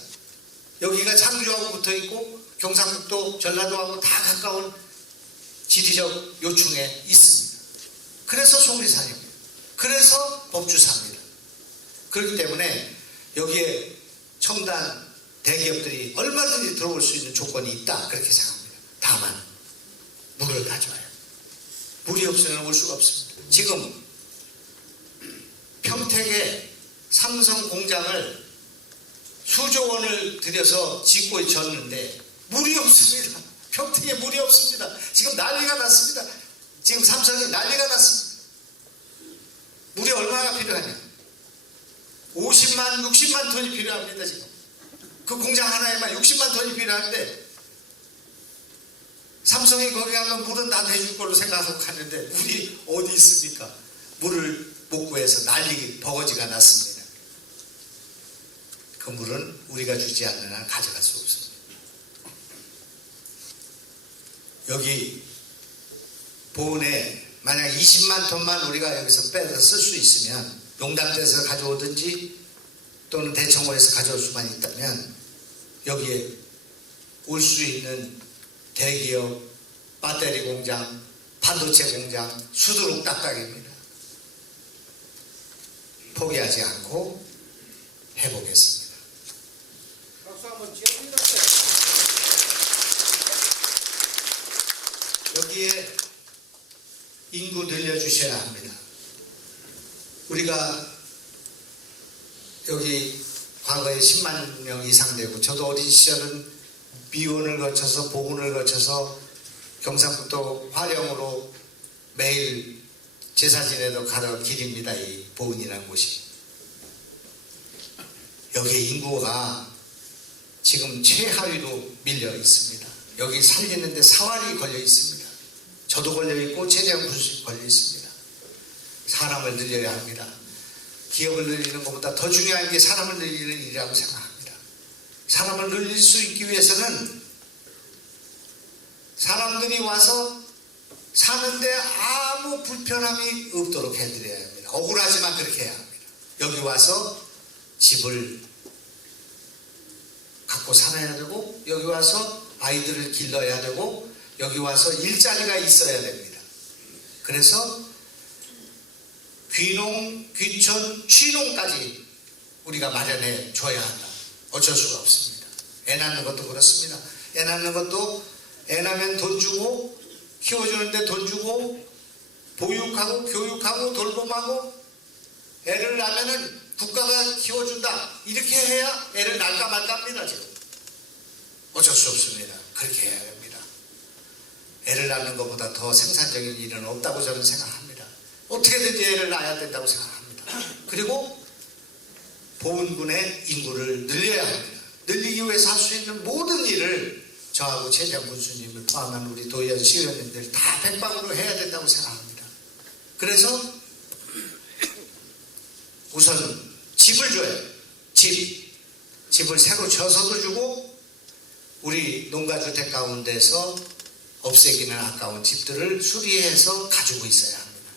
여기가 장주하고 붙어 있고 경상북도 전라도하고 다 가까운 지리적 요충에 있습니다. 그래서 속리산입니다. 그래서 법주사입니다. 그렇기 때문에 여기에 첨단 대기업들이 얼마든지 들어올 수 있는 조건이 있다 그렇게 생각합니다. 다만 물을 가져와요. 물이 없으면 올 수가 없습니다. 지금 평택에 삼성 공장을 수조 원을 들여서 짓고 졌는데 물이 없습니다. 평택에 물이 없습니다. 지금 난리가 났습니다. 지금 삼성이 난리가 났습니다. 물이 얼마나 필요하냐? 50만, 60만 톤이 필요합니다. 지금 그 공장 하나에만 60만 톤이 필요한데 삼성이 거기 가면 물은 다 내줄 걸로 생각하고 갔는데 물이 어디 있습니까? 물을 못 구해서 난리 버거지가 났습니다. 그 물은 우리가 주지 않는 한 가져갈 수 없습니다. 여기 보은에 만약 20만 톤만 우리가 여기서 빼서 쓸 수 있으면 용담대에서 가져오든지 또는 대청호에서 가져올 수만 있다면 여기에 올 수 있는 대기업, 배터리 공장, 반도체 공장, 수두룩 딱딱입니다. 포기하지 않고 해보겠습니다. 박수 한번 지어주세요. 여기에 인구 늘려주셔야 합니다. 우리가 여기 과거에 10만 명 이상 되고 저도 어린 시절은 미원을 거쳐서 보훈을 거쳐서 경상북도 화령으로 매일 제사 지내러 가던 길입니다. 이 보훈이라는 곳이. 여기에 인구가 지금 최하위로 밀려 있습니다. 여기 살리는데 사활이 걸려 있습니다. 저도 걸려 있고 최재형 군수님 걸려 있습니다. 사람을 늘려야 합니다. 기업을 늘리는 것보다 더 중요한 게 사람을 늘리는 일이라고 생각합니다. 사람을 늘릴 수 있기 위해서는 사람들이 와서 사는데 아무 불편함이 없도록 해드려야 합니다. 억울하지만 그렇게 해야 합니다. 여기 와서 집을 갖고 살아야 되고 여기 와서 아이들을 길러야 되고 여기 와서 일자리가 있어야 됩니다. 그래서 귀농, 귀촌, 취농까지 우리가 마련해 줘야 한다. 어쩔 수가 없습니다. 애 낳는 것도 그렇습니다. 애 낳는 것도 애 낳으면 돈 주고 키워주는데 돈 주고 보육하고 교육하고 돌봄하고 애를 낳으면은 국가가 키워준다. 이렇게 해야 애를 낳을까 말까합니다. 지금 어쩔 수 없습니다. 그렇게 해야 됩니다. 애를 낳는 것보다 더 생산적인 일은 없다고 저는 생각합니다. 어떻게든지 애를 낳아야 된다고 생각합니다. 그리고 보훈군의 인구를 늘려야 합니다. 늘리기 위해서 할 수 있는 모든 일을 저하고 최장 군수님을 포함한 우리 도의원 시의원님들 다 백방으로 해야 된다고 생각합니다. 그래서 우선 집을 줘요. 집을 새로 져서도 주고 우리 농가주택 가운데서 없애기는 아까운 집들을 수리해서 가지고 있어야 합니다.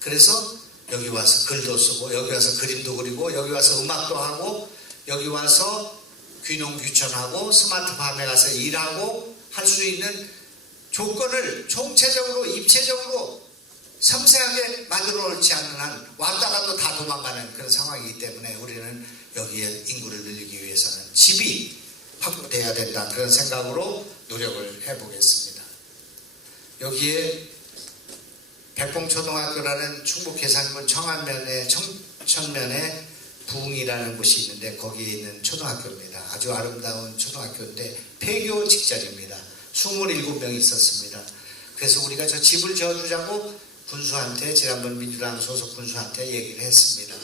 그래서 여기 와서 글도 쓰고 여기 와서 그림도 그리고 여기 와서 음악도 하고 여기 와서 귀농귀촌하고 스마트팜에 가서 일하고 할 수 있는 조건을 총체적으로 입체적으로 섬세하게 만들어 놓지 않는 한 왔다가 또 다 도망가는 그런 상황이기 때문에 우리는 여기에 인구를 늘리기 위해서는 집이 확보돼야 된다 그런 생각으로 노력을 해보겠습니다. 여기에 백봉초등학교라는 충북 계산군 청천면에 부흥이라는 곳이 있는데 거기에 있는 초등학교입니다. 아주 아름다운 초등학교인데 폐교 직전입니다. 27명이 있었습니다. 그래서 우리가 저 집을 지어주자고 군수한테 지난번 민주당 소속 군수한테 얘기를 했습니다.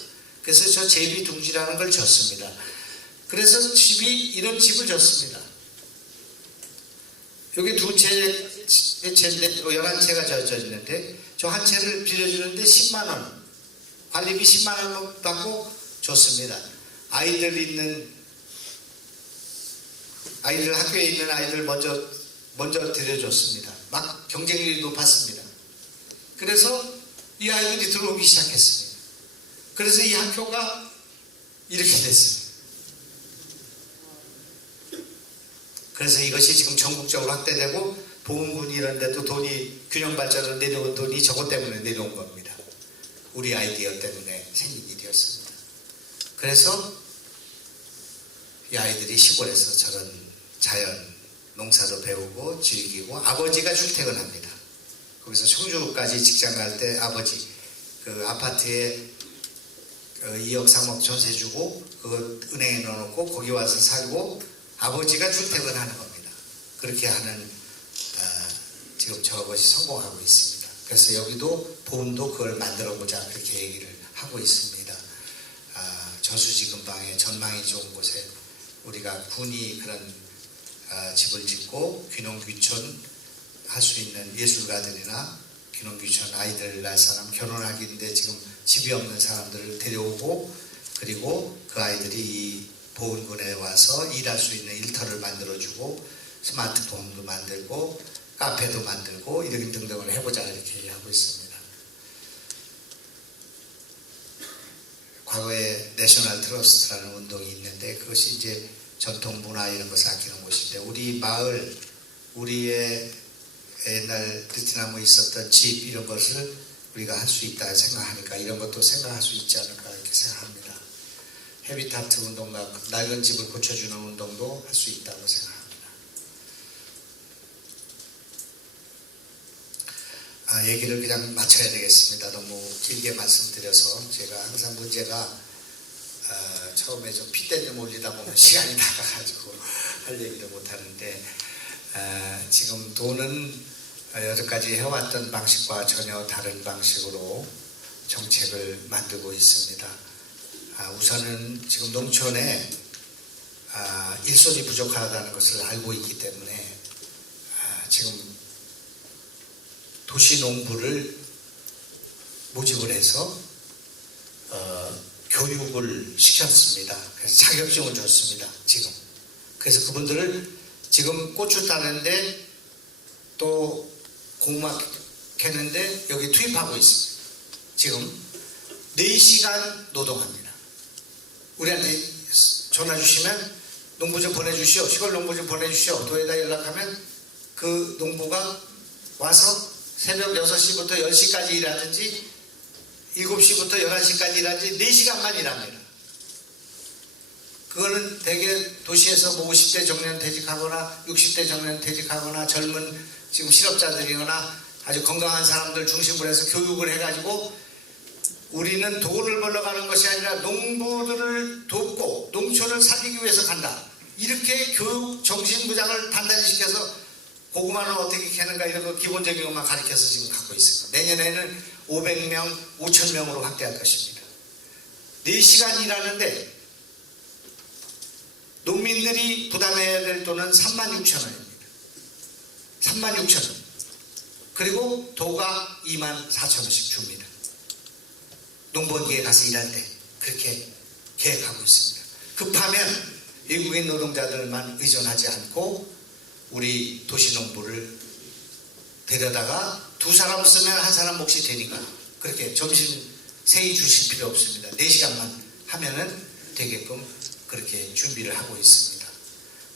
그래서 저 제비둥지라는 걸 줬습니다. 그래서 이런 집을 줬습니다. 여기 두 채인데 11채가 젖어 있는데 저 한 채를 빌려주는데 10만 원 관리비 10만 원 받고 줬습니다. 아이들 학교에 있는 아이들 먼저 들여줬습니다. 막 경쟁률이 높았습니다. 그래서 이 아이들이 들어오기 시작했습니다. 그래서 이 학교가 이렇게 됐습니다. 그래서 이것이 지금 전국적으로 확대되고 보훈군 이런 데도 돈이 균형 발전으로 내려온 돈이 저것 때문에 내려온 겁니다. 우리 아이디어 때문에 생긴 일이었습니다. 그래서 이 아이들이 시골에서 저런 자연 농사도 배우고 즐기고 아버지가 출퇴근합니다. 거기서 청주까지 직장 갈 때 아버지 그 아파트에 2억 3억 전세 주고 그거 은행에 넣어놓고 거기 와서 살고 아버지가 출퇴근하는 겁니다. 그렇게 하는 지금 저것이 성공하고 있습니다. 그래서 여기도 보훈도 그걸 만들어보자 그렇게 얘기를 하고 있습니다. 저수지 근방에 전망이 좋은 곳에 우리가 군이 그런 집을 짓고 귀농귀촌 할 수 있는 예술가들이나 귀농귀촌 아이들 낳을 사람 결혼하기인데 지금 집이 없는 사람들을 데려오고 그리고 그 아이들이 이 보훈군에 와서 일할 수 있는 일터를 만들어주고 스마트폰도 만들고 카페도 만들고 이런 등등을 해보자 이렇게 하고 있습니다. 과거에 내셔널 트러스트라는 운동이 있는데 그것이 이제 전통 문화 이런 것을 아끼는 곳인데 우리 마을, 우리의 옛날 들티나무에 있었던 집 이런 것을 우리가 할 수 있다 생각하니까 이런 것도 생각할 수 있지 않을까 이렇게 생각합니다. 헤비타트 운동과 낡은 집을 고쳐주는 운동도 할 수 있다고 생각합니다. 얘기를 그냥 마쳐야 되겠습니다. 너무 길게 말씀드려서 제가 항상 문제가 처음에 좀 핏대를 몰리다 보면 시간이 나가가지고 할 얘기를 못하는데 지금 돈은 여태까지 해왔던 방식과 전혀 다른 방식으로 정책을 만들고 있습니다. 우선은 지금 농촌에 일손이 부족하다는 것을 알고 있기 때문에 지금 도시농부를 모집을 해서 교육을 시켰습니다. 그래서 자격증을 줬습니다. 지금. 그래서 그분들을 지금 고추 따는데 또 고구마 캐는데 여기 투입하고 있습니다. 지금 4시간 노동합니다. 우리한테 전화 주시면 농부 좀 보내주시오. 시골 농부 좀 보내주시오. 도에다 연락하면 그 농부가 와서 새벽 6시부터 10시까지 일하든지 7시부터 11시까지 일하든지 4시간만 일합니다. 그거는 대개 도시에서 뭐 50대 정년 퇴직하거나 60대 정년 퇴직하거나 젊은 지금 실업자들이거나 아주 건강한 사람들 중심으로 해서 교육을 해가지고 우리는 돈을 벌러 가는 것이 아니라 농부들을 돕고 농촌을 살리기 위해서 간다. 이렇게 교육 정신부장을 단단히 시켜서 고구마는 어떻게 캐는가 이런 거 기본적인 것만 가르쳐서 지금 갖고 있습니다. 내년에는 500명, 5,000명으로 확대할 것입니다. 4시간 일하는데 농민들이 부담해야 될 돈은 36,000원입니다. 36,000원. 그리고 도가 24,000원씩 줍니다. 농번기에 가서 일할 때 그렇게 계획하고 있습니다. 급하면 외국인 노동자들만 의존하지 않고 우리 도시농부를 데려다가 2사람 쓰면 1사람 몫이 되니까 그렇게 점심 세이 주실 필요 없습니다. 4시간만 하면은 되게끔 그렇게 준비를 하고 있습니다.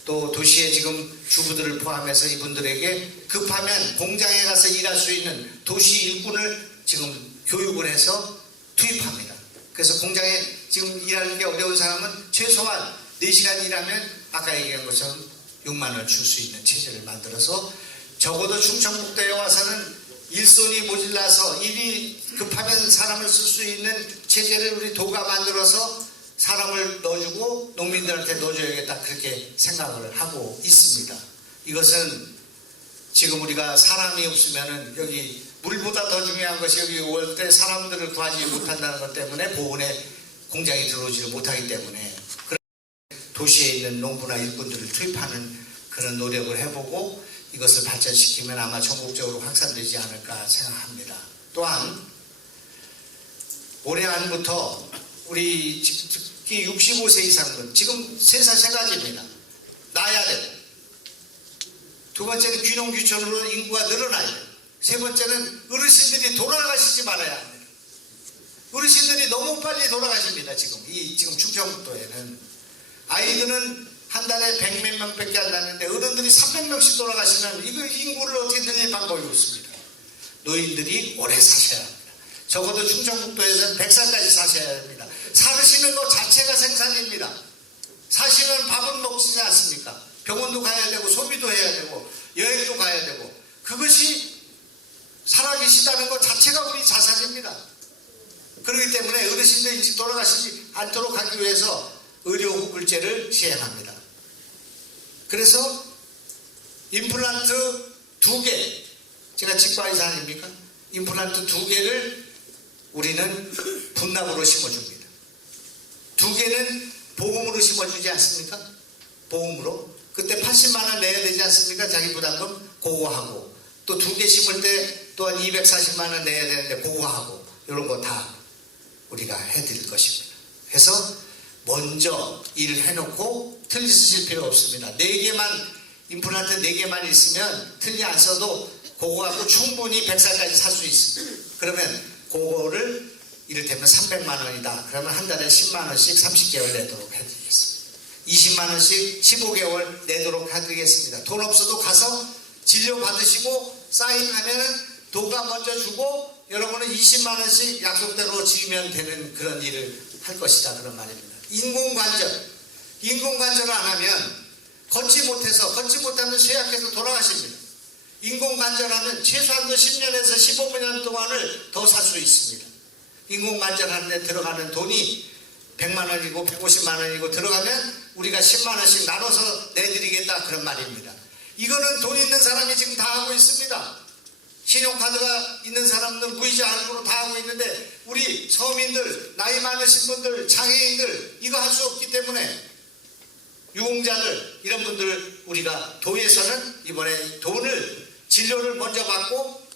또 도시에 지금 주부들을 포함해서 이분들에게 급하면 공장에 가서 일할 수 있는 도시 일꾼을 지금 교육을 해서 투입합니다. 그래서 공장에 지금 일하는 게 어려운 사람은 최소한 4시간 일하면 아까 얘기한 것처럼 6만 원 줄 수 있는 체제를 만들어서 적어도 충청북도에 와서는 일손이 모질라서 일이 급하면 사람을 쓸 수 있는 체제를 우리 도가 만들어서 사람을 넣어주고 농민들한테 넣어줘야겠다 그렇게 생각을 하고 있습니다. 이것은 지금 우리가 사람이 없으면은 여기 물보다 더 중요한 것이 여기 올 때 사람들을 구하지 못한다는 것 때문에 보훈에 공장이 들어오지를 못하기 때문에 도시에 있는 농부나 일꾼들을 투입하는 그런 노력을 해보고 이것을 발전시키면 아마 전국적으로 확산되지 않을까 생각합니다. 또한 올해 안부터 우리 특히 65세 이상은 지금 세사 세 가지입니다. 나야 되고 두 번째는 귀농귀촌으로 인구가 늘어나야 돼요. 세 번째는 어르신들이 돌아가시지 말아야 합니다. 어르신들이 너무 빨리 돌아가십니다. 지금 충청북도에는 아이들은 한 달에 100몇 명밖에 안 나는데 어른들이 300명씩 돌아가시면 이거 인구를 어떻게 늘릴 방법이 없습니다. 노인들이 오래 사셔야 합니다. 적어도 충청북도에서는 100살까지 사셔야 합니다. 사시는 것 자체가 생산입니다. 사시면 밥은 먹지 않습니까? 병원도 가야 되고 소비도 해야 되고 여행도 가야 되고 그것이 살아계시다는 것 자체가 우리 자산입니다. 그렇기 때문에 어르신들 일찍 돌아가시지 않도록 하기 위해서 의료후불제를 시행합니다. 그래서 임플란트 2개, 제가 치과의사 아닙니까? 임플란트 2개를 우리는 분납으로 심어줍니다. 2개는 보험으로 심어주지 않습니까? 보험으로. 그때 80만 원 내야 되지 않습니까? 자기 부담금 그거 하고 또 2개 심을 때 또한 240만 원 내야 되는데 그거 하고 이런 거 다 우리가 해드릴 것입니다. 해서 먼저 일을 해놓고 틀리 쓰실 필요 없습니다. 4개만 임플란트 4개만 있으면 틀리 안 써도 그거 갖고 충분히 100살까지 살 수 있습니다. 그러면 그거를 이를테면 300만 원이다. 그러면 한 달에 10만 원씩 30개월 내도록 해드리겠습니다. 20만 원씩 15개월 내도록 해드리겠습니다. 돈 없어도 가서 진료 받으시고 사인하면 도가 먼저 주고 여러분은 20만 원씩 약속대로 지으면 되는 그런 일을 할 것이다. 그런 말입니다. 인공관절을 안 하면 걷지 못하면 쇠약해서 돌아가십니다. 인공관절하면 최소한도 10년에서 15년 동안을 더 살 수 있습니다. 인공관절하는 데 들어가는 돈이 100만 원이고 150만 원이고 들어가면 우리가 10만 원씩 나눠서 내드리겠다 그런 말입니다. 이거는 돈 있는 사람이 지금 다 하고 있습니다. 신용카드가 있는 사람들 무이자 할부로 다 하고 있는데 우리 서민들, 나이 많으신 분들, 장애인들 이거 할 수 없기 때문에 유공자들 이런 분들 우리가 도에서는 이번에 돈을 진료를 먼저 받고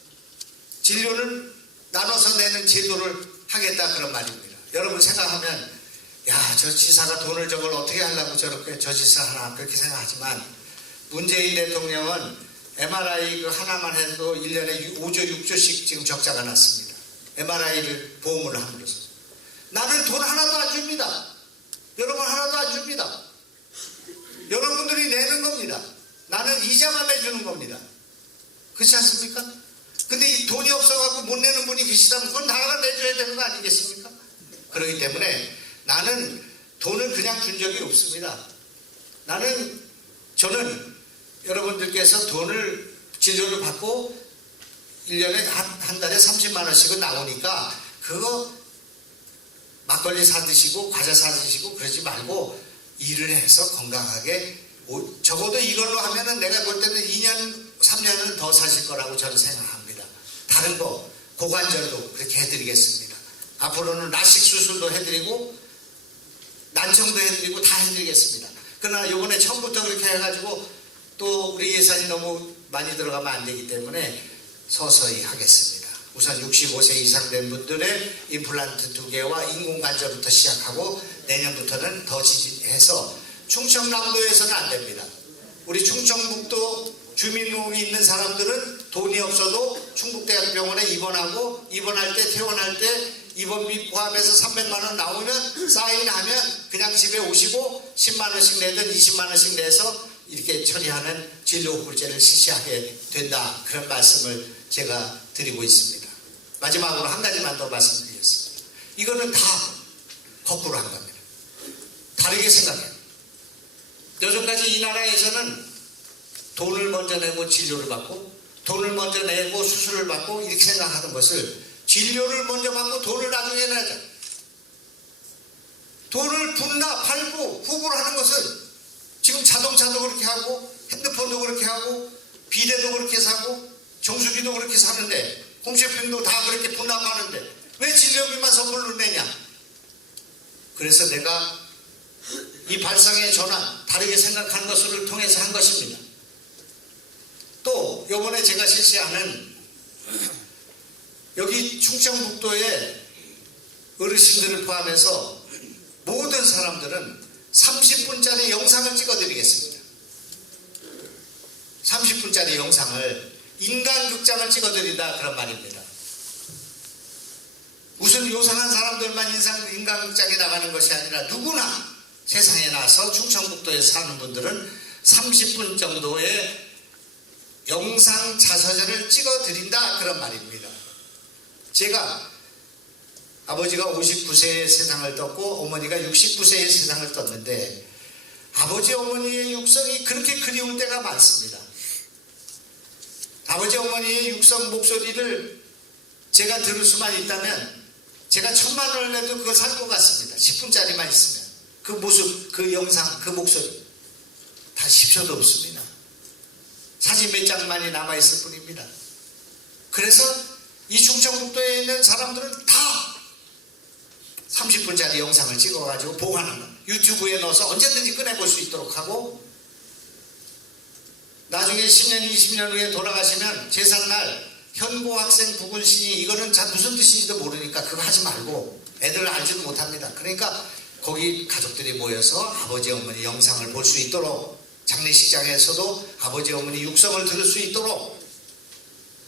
진료를 나눠서 내는 제도를 하겠다 그런 말입니다. 여러분 생각하면 야, 저 지사가 돈을 저걸 어떻게 하려고 저렇게 저 짓을 하나 그렇게 생각하지만 문재인 대통령은 MRI 그 하나만 해도 1년에 5조 6조씩 지금 적자가 났습니다. MRI를 보험을 함으로써 나는 돈 하나도 안 줍니다. 여러분 하나도 안 줍니다. 여러분들이 내는 겁니다. 나는 이자만 내주는 겁니다. 그렇지 않습니까? 근데 이 돈이 없어갖고 못 내는 분이 계시다면 그건 나라가 내줘야 되는 거 아니겠습니까? 그렇기 때문에 나는 돈을 그냥 준 적이 없습니다. 저는 여러분들께서 돈을 진료를 받고 1년에 한 달에 30만 원씩은 나오니까 그거 막걸리 사 드시고 과자 사 드시고 그러지 말고 일을 해서 건강하게 적어도 이걸로 하면은 내가 볼 때는 2년 3년은 더 사실 거라고 저는 생각합니다. 다른 거 고관절도 그렇게 해드리겠습니다. 앞으로는 라식 수술도 해드리고 난청도 해드리고 다 해드리겠습니다. 그러나 이번에 처음부터 그렇게 해가지고 또 우리 예산이 너무 많이 들어가면 안 되기 때문에 서서히 하겠습니다. 우선 65세 이상 된 분들의 임플란트 2개와 인공관절부터 시작하고 내년부터는 더 지지해서 충청남도에서는 안 됩니다. 우리 충청북도 주민등록이 있는 사람들은 돈이 없어도 충북대학병원에 입원하고 입원할 때 퇴원할 때 입원비 포함해서 300만 원 나오면 사인하면 그냥 집에 오시고 10만 원씩 내든 20만 원씩 내서 이렇게 처리하는 진료후불제를 실시하게 된다. 그런 말씀을 제가 드리고 있습니다. 마지막으로 한 가지만 더 말씀드리겠습니다. 이거는 다 거꾸로 한 겁니다. 다르게 생각해요. 여전까지 이 나라에서는 돈을 먼저 내고 진료를 받고 돈을 먼저 내고 수술을 받고 이렇게 생각하는 것을 진료를 먼저 받고 돈을 나중에 내자. 돈을 분납, 팔고 후불 하는 것은 지금 자동차도 그렇게 하고 핸드폰도 그렇게 하고 비데도 그렇게 사고 정수기도 그렇게 사는데 홈쇼핑도 다 그렇게 분납하는데 왜 진료비만 선물로 내냐? 그래서 내가 이 발상의 전환, 다르게 생각하는 것을 통해서 한 것입니다. 또 이번에 제가 실시하는 여기 충청북도의 어르신들을 포함해서 모든 사람들은 30분짜리 영상을 찍어드리겠습니다. 30분짜리 영상을 인간극장을 찍어드린다 그런 말입니다. 무슨 요상한 사람들만 인간극장에 나가는 것이 아니라 누구나 세상에 나서 충청북도에 사는 분들은 30분 정도의 영상 자서전을 찍어 드린다 그런 말입니다. 제가 아버지가 59세에 세상을 떴고 어머니가 69세에 세상을 떴는데 아버지 어머니의 육성이 그렇게 그리울 때가 많습니다. 아버지 어머니의 육성 목소리를 제가 들을 수만 있다면 제가 1,000만 원을 내도 그거 살 것 같습니다. 10분짜리만 있으면 그 모습, 그 영상, 그 목소리 다 10초도 없습니다. 사진 몇 장만이 남아있을 뿐입니다. 그래서 이 충청북도에 있는 사람들은 다 30분짜리 영상을 찍어가지고 보관하는 유튜브에 넣어서 언제든지 꺼내볼 수 있도록 하고 나중에 10년, 20년 후에 돌아가시면 제삿날 현고 학생 부군신이 이거는 잘 무슨 뜻인지도 모르니까 그거 하지 말고 애들 알지도 못합니다. 그러니까 거기 가족들이 모여서 아버지 어머니 영상을 볼 수 있도록 장례식장에서도 아버지 어머니 육성을 들을 수 있도록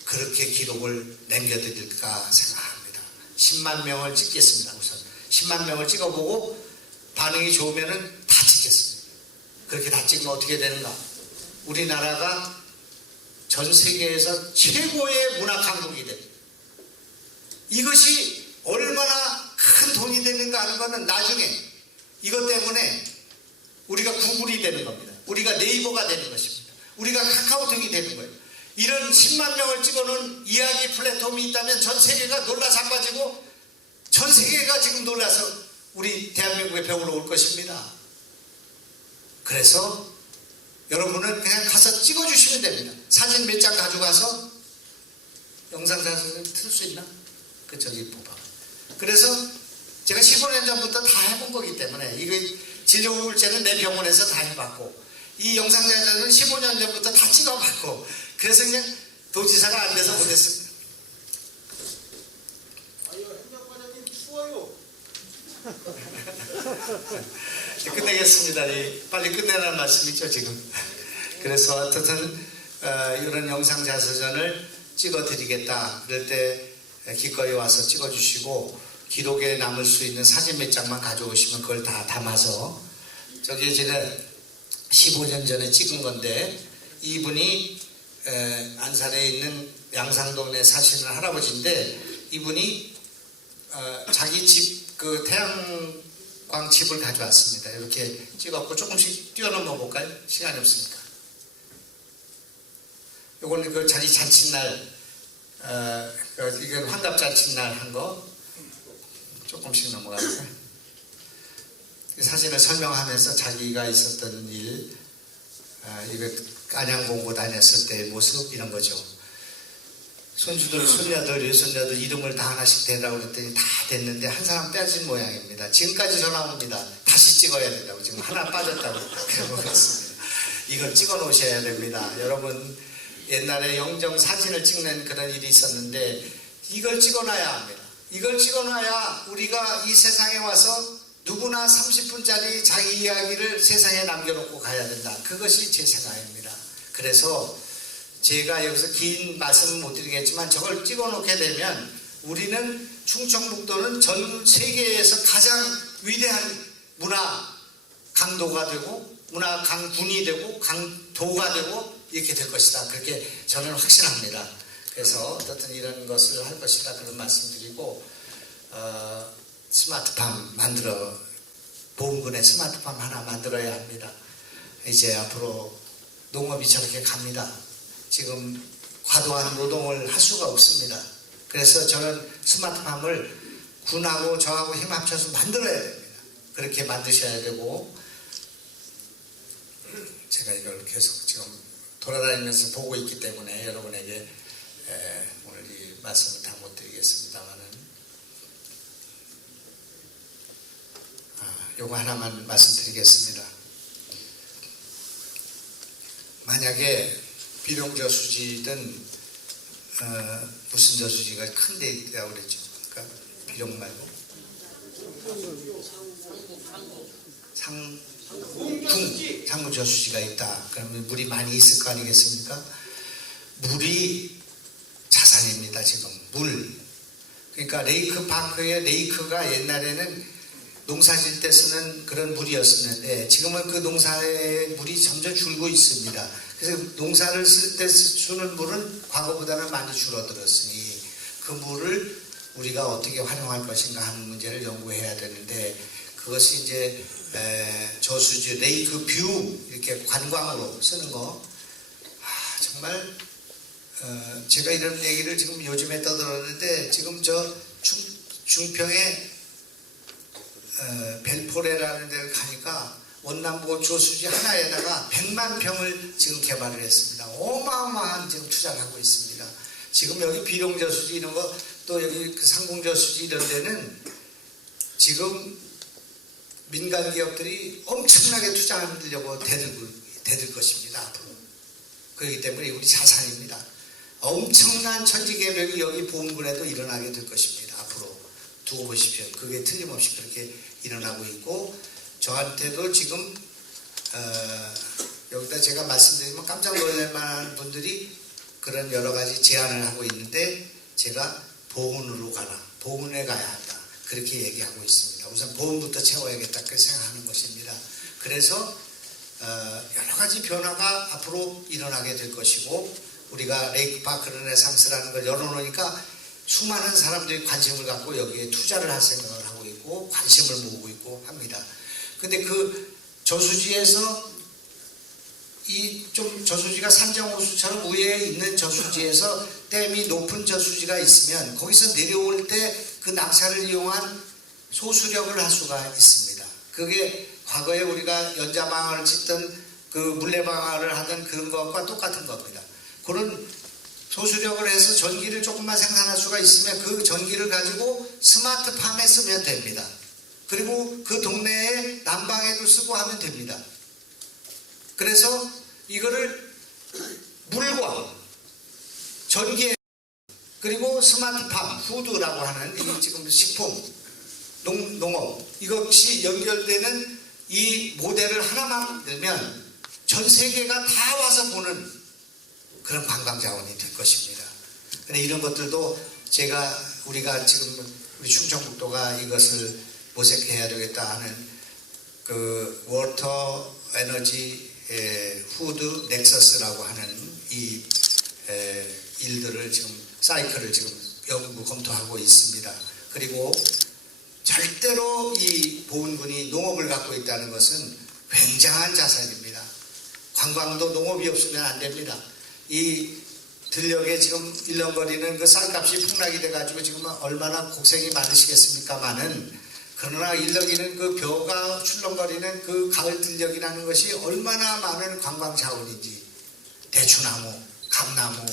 그렇게 기록을 남겨드릴까 생각합니다. 10만 명을 찍겠습니다. 우선 10만 명을 찍어보고 반응이 좋으면 다 찍겠습니다. 그렇게 다 찍으면 어떻게 되는가? 우리나라가 전 세계에서 최고의 문화 강국이 됩니다. 이것이 얼마나 큰 돈이 되는가 하는 것은 나중에 이것 때문에 우리가 구글이 되는 겁니다. 우리가 네이버가 되는 것입니다. 우리가 카카오톡이 되는 거예요. 이런 10만 명을 찍어놓은 이야기 플랫폼이 있다면 전 세계가 놀라 자빠지고 전 세계가 지금 놀라서 우리 대한민국에 벽으로 올 것입니다. 그래서 여러분은 그냥 가서 찍어주시면 됩니다. 사진 몇 장 가져가서 영상 자서전 틀 수 있나? 그 저기 뽑아. 그래서 제가 15년 전부터 다 해본 거기 때문에 이거 진료우울제는 내 병원에서 다 해봤고 이 영상 자서전은 15년 전부터 다 찍어봤고 그래서 그냥 도지사가 안 돼서 못했습니다. 아유, 행정과장님 추워요. 끝내겠습니다. 빨리 끝내라는 말씀이죠 지금. 그래서 어쨌든 이런 영상 자서전을 찍어드리겠다. 그럴 때 기꺼이 와서 찍어주시고 기록에 남을 수 있는 사진 몇 장만 가져오시면 그걸 다 담아서 저기 제가 15년 전에 찍은 건데 이분이 안산에 있는 양상동에 사시는 할아버지인데 이분이 자기 집 그 태양광 칩을 가져왔습니다. 이렇게 찍었고 조금씩 뛰어넘어 볼까요? 시간이 없으니까. 요거는 그 자기 잔칫날 이건 환갑 잔칫날 한 거 조금씩 넘어갈까요? 사진을 설명하면서 자기가 있었던 일 이거 안양공고 다녔을 때의 모습 이런 거죠. 손주들, 손녀들, 외손녀들 이름을 다 하나씩 대라고 그랬더니 다 됐는데 한 사람 빼진 모양입니다. 지금까지 전화 옵니다. 다시 찍어야 된다고. 지금 하나 빠졌다고. 그래보겠습니다. 이걸 찍어 놓으셔야 됩니다. 여러분 옛날에 영정 사진을 찍는 그런 일이 있었는데 이걸 찍어놔야 합니다. 이걸 찍어놔야 우리가 이 세상에 와서 누구나 30분짜리 자기 이야기를 세상에 남겨놓고 가야 된다. 그것이 제 생각입니다. 그래서 제가 여기서 긴 말씀은 못 드리겠지만 저걸 찍어놓게 되면 우리는 충청북도는 전 세계에서 가장 위대한 문화 강도가 되고 문화 강군이 되고 강도가 되고 이렇게 될 것이다. 그렇게 저는 확신합니다. 그래서 어떻든 이런 것을 할 것이다. 그런 말씀드리고 스마트팜 만들어 보험군의 스마트팜 하나 만들어야 합니다. 이제 앞으로 농업이 저렇게 갑니다. 지금 과도한 노동을 할 수가 없습니다. 그래서 저는 스마트팜을 군하고 저하고 힘 합쳐서 만들어야 됩니다. 그렇게 만드셔야 되고 제가 이걸 계속 지금 돌아다니면서 보고 있기 때문에 여러분에게 오늘 이 말씀을 다 못 드리겠습니다만은 요거 하나만 말씀드리겠습니다. 만약에 비룡저수지든 무슨 저수지가 큰 데 있다고 그랬죠. 그러니까 비룡 말고 상구 저수지가 있다. 그러면 물이 많이 있을 거 아니겠습니까? 물이 자산입니다. 지금 물. 그러니까 레이크 파크의 레이크가 옛날에는 농사질 때 쓰는 그런 물이었었는데 지금은 그 농사의 물이 점점 줄고 있습니다. 그래서 농사를 쓸 때 쓰는 물은 과거보다는 많이 줄어들었으니 그 물을 우리가 어떻게 활용할 것인가 하는 문제를 연구해야 되는데 그것이 이제 저수지, 레이크 뷰 이렇게 관광으로 쓰는 거 정말 제가 이런 얘기를 지금 요즘에 떠들었는데 지금 저 중평에 벨포레라는 데를 가니까 원남보 저수지 하나에다가 100만 평을 지금 개발을 했습니다. 어마어마한 지금 투자를 하고 있습니다. 지금 여기 비룡 저수지 이런 거 또 여기 그 상공 저수지 이런 데는 지금 민간 기업들이 엄청나게 투자하려고 대들 것입니다. 앞으로. 그렇기 때문에 우리 자산입니다. 엄청난 천지개벽이 여기 보은군에도 일어나게 될 것입니다. 앞으로 두고 보십시오. 그게 틀림없이 그렇게 일어나고 있고 저한테도 지금 여기다 제가 말씀드리면 깜짝 놀랄 만한 분들이 그런 여러 가지 제안을 하고 있는데 제가 보훈으로 가라. 보훈에 가야 한다. 그렇게 얘기하고 있습니다. 우선 보훈부터 채워야겠다. 그렇게 생각하는 것입니다. 그래서 여러 가지 변화가 앞으로 일어나게 될 것이고 우리가 레이크파크 르네상스라는 걸 열어놓으니까 수많은 사람들이 관심을 갖고 여기에 투자를 할 생각을 하고 있고 관심을 모으고 있고 합니다. 근데 그 저수지에서 이 좀 저수지가 산정호수처럼 위에 있는 저수지에서 댐이 높은 저수지가 있으면 거기서 내려올 때 그 낙차를 이용한 소수력을 할 수가 있습니다. 그게 과거에 우리가 연자방아를 짓던 그 물레방아를 하던 그런 것과 똑같은 겁니다. 그런 소수력을 해서 전기를 조금만 생산할 수가 있으면 그 전기를 가지고 스마트팜에 쓰면 됩니다. 그리고 그 동네에 난방에도 쓰고 하면 됩니다. 그래서 이거를 물과 전기 그리고 스마트팜, 푸드라고 하는 이 지금 식품, 농업 이것이 연결되는 이 모델을 하나만 만들면 전 세계가 다 와서 보는 그런 관광 자원이 될 것입니다. 근데 이런 것들도 우리가 지금 우리 충청북도가 이것을 모색해야 되겠다 하는 그 워터 에너지 푸드 넥서스라고 하는 이 일들을 지금 사이클을 지금 연구 검토하고 있습니다. 그리고 절대로 이 보은군이 농업을 갖고 있다는 것은 굉장한 자산입니다. 관광도 농업이 없으면 안 됩니다. 이 들녘에 지금 일렁거리는 그 쌀값이 폭락이 돼가지고 지금 얼마나 고생이 많으시겠습니까마는 그러나 일렁이는 그 벼가 출렁거리는 그 가을 들녘이라는 것이 얼마나 많은 관광 자원인지 대추나무, 감나무,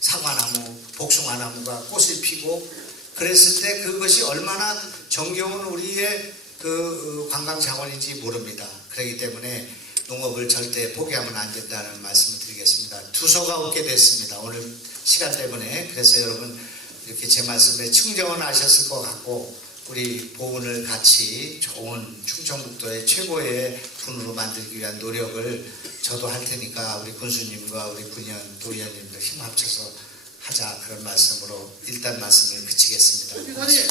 사과나무, 복숭아나무가 꽃을 피고 그랬을 때 그것이 얼마나 정겨운 우리의 그 관광 자원인지 모릅니다. 그렇기 때문에 농업을 절대 포기하면 안 된다는 말씀을 드리겠습니다. 두서가 없게 됐습니다. 오늘 시간 때문에. 그래서 여러분 이렇게 제 말씀에 충정은 하셨을 것 같고 우리 보훈을 같이 좋은 충청북도의 최고의 군으로 만들기 위한 노력을 저도 할 테니까 우리 군수님과 우리 군의원, 도의원님들 힘 합쳐서 하자 그런 말씀으로 일단 말씀을 그치겠습니다. 이사님.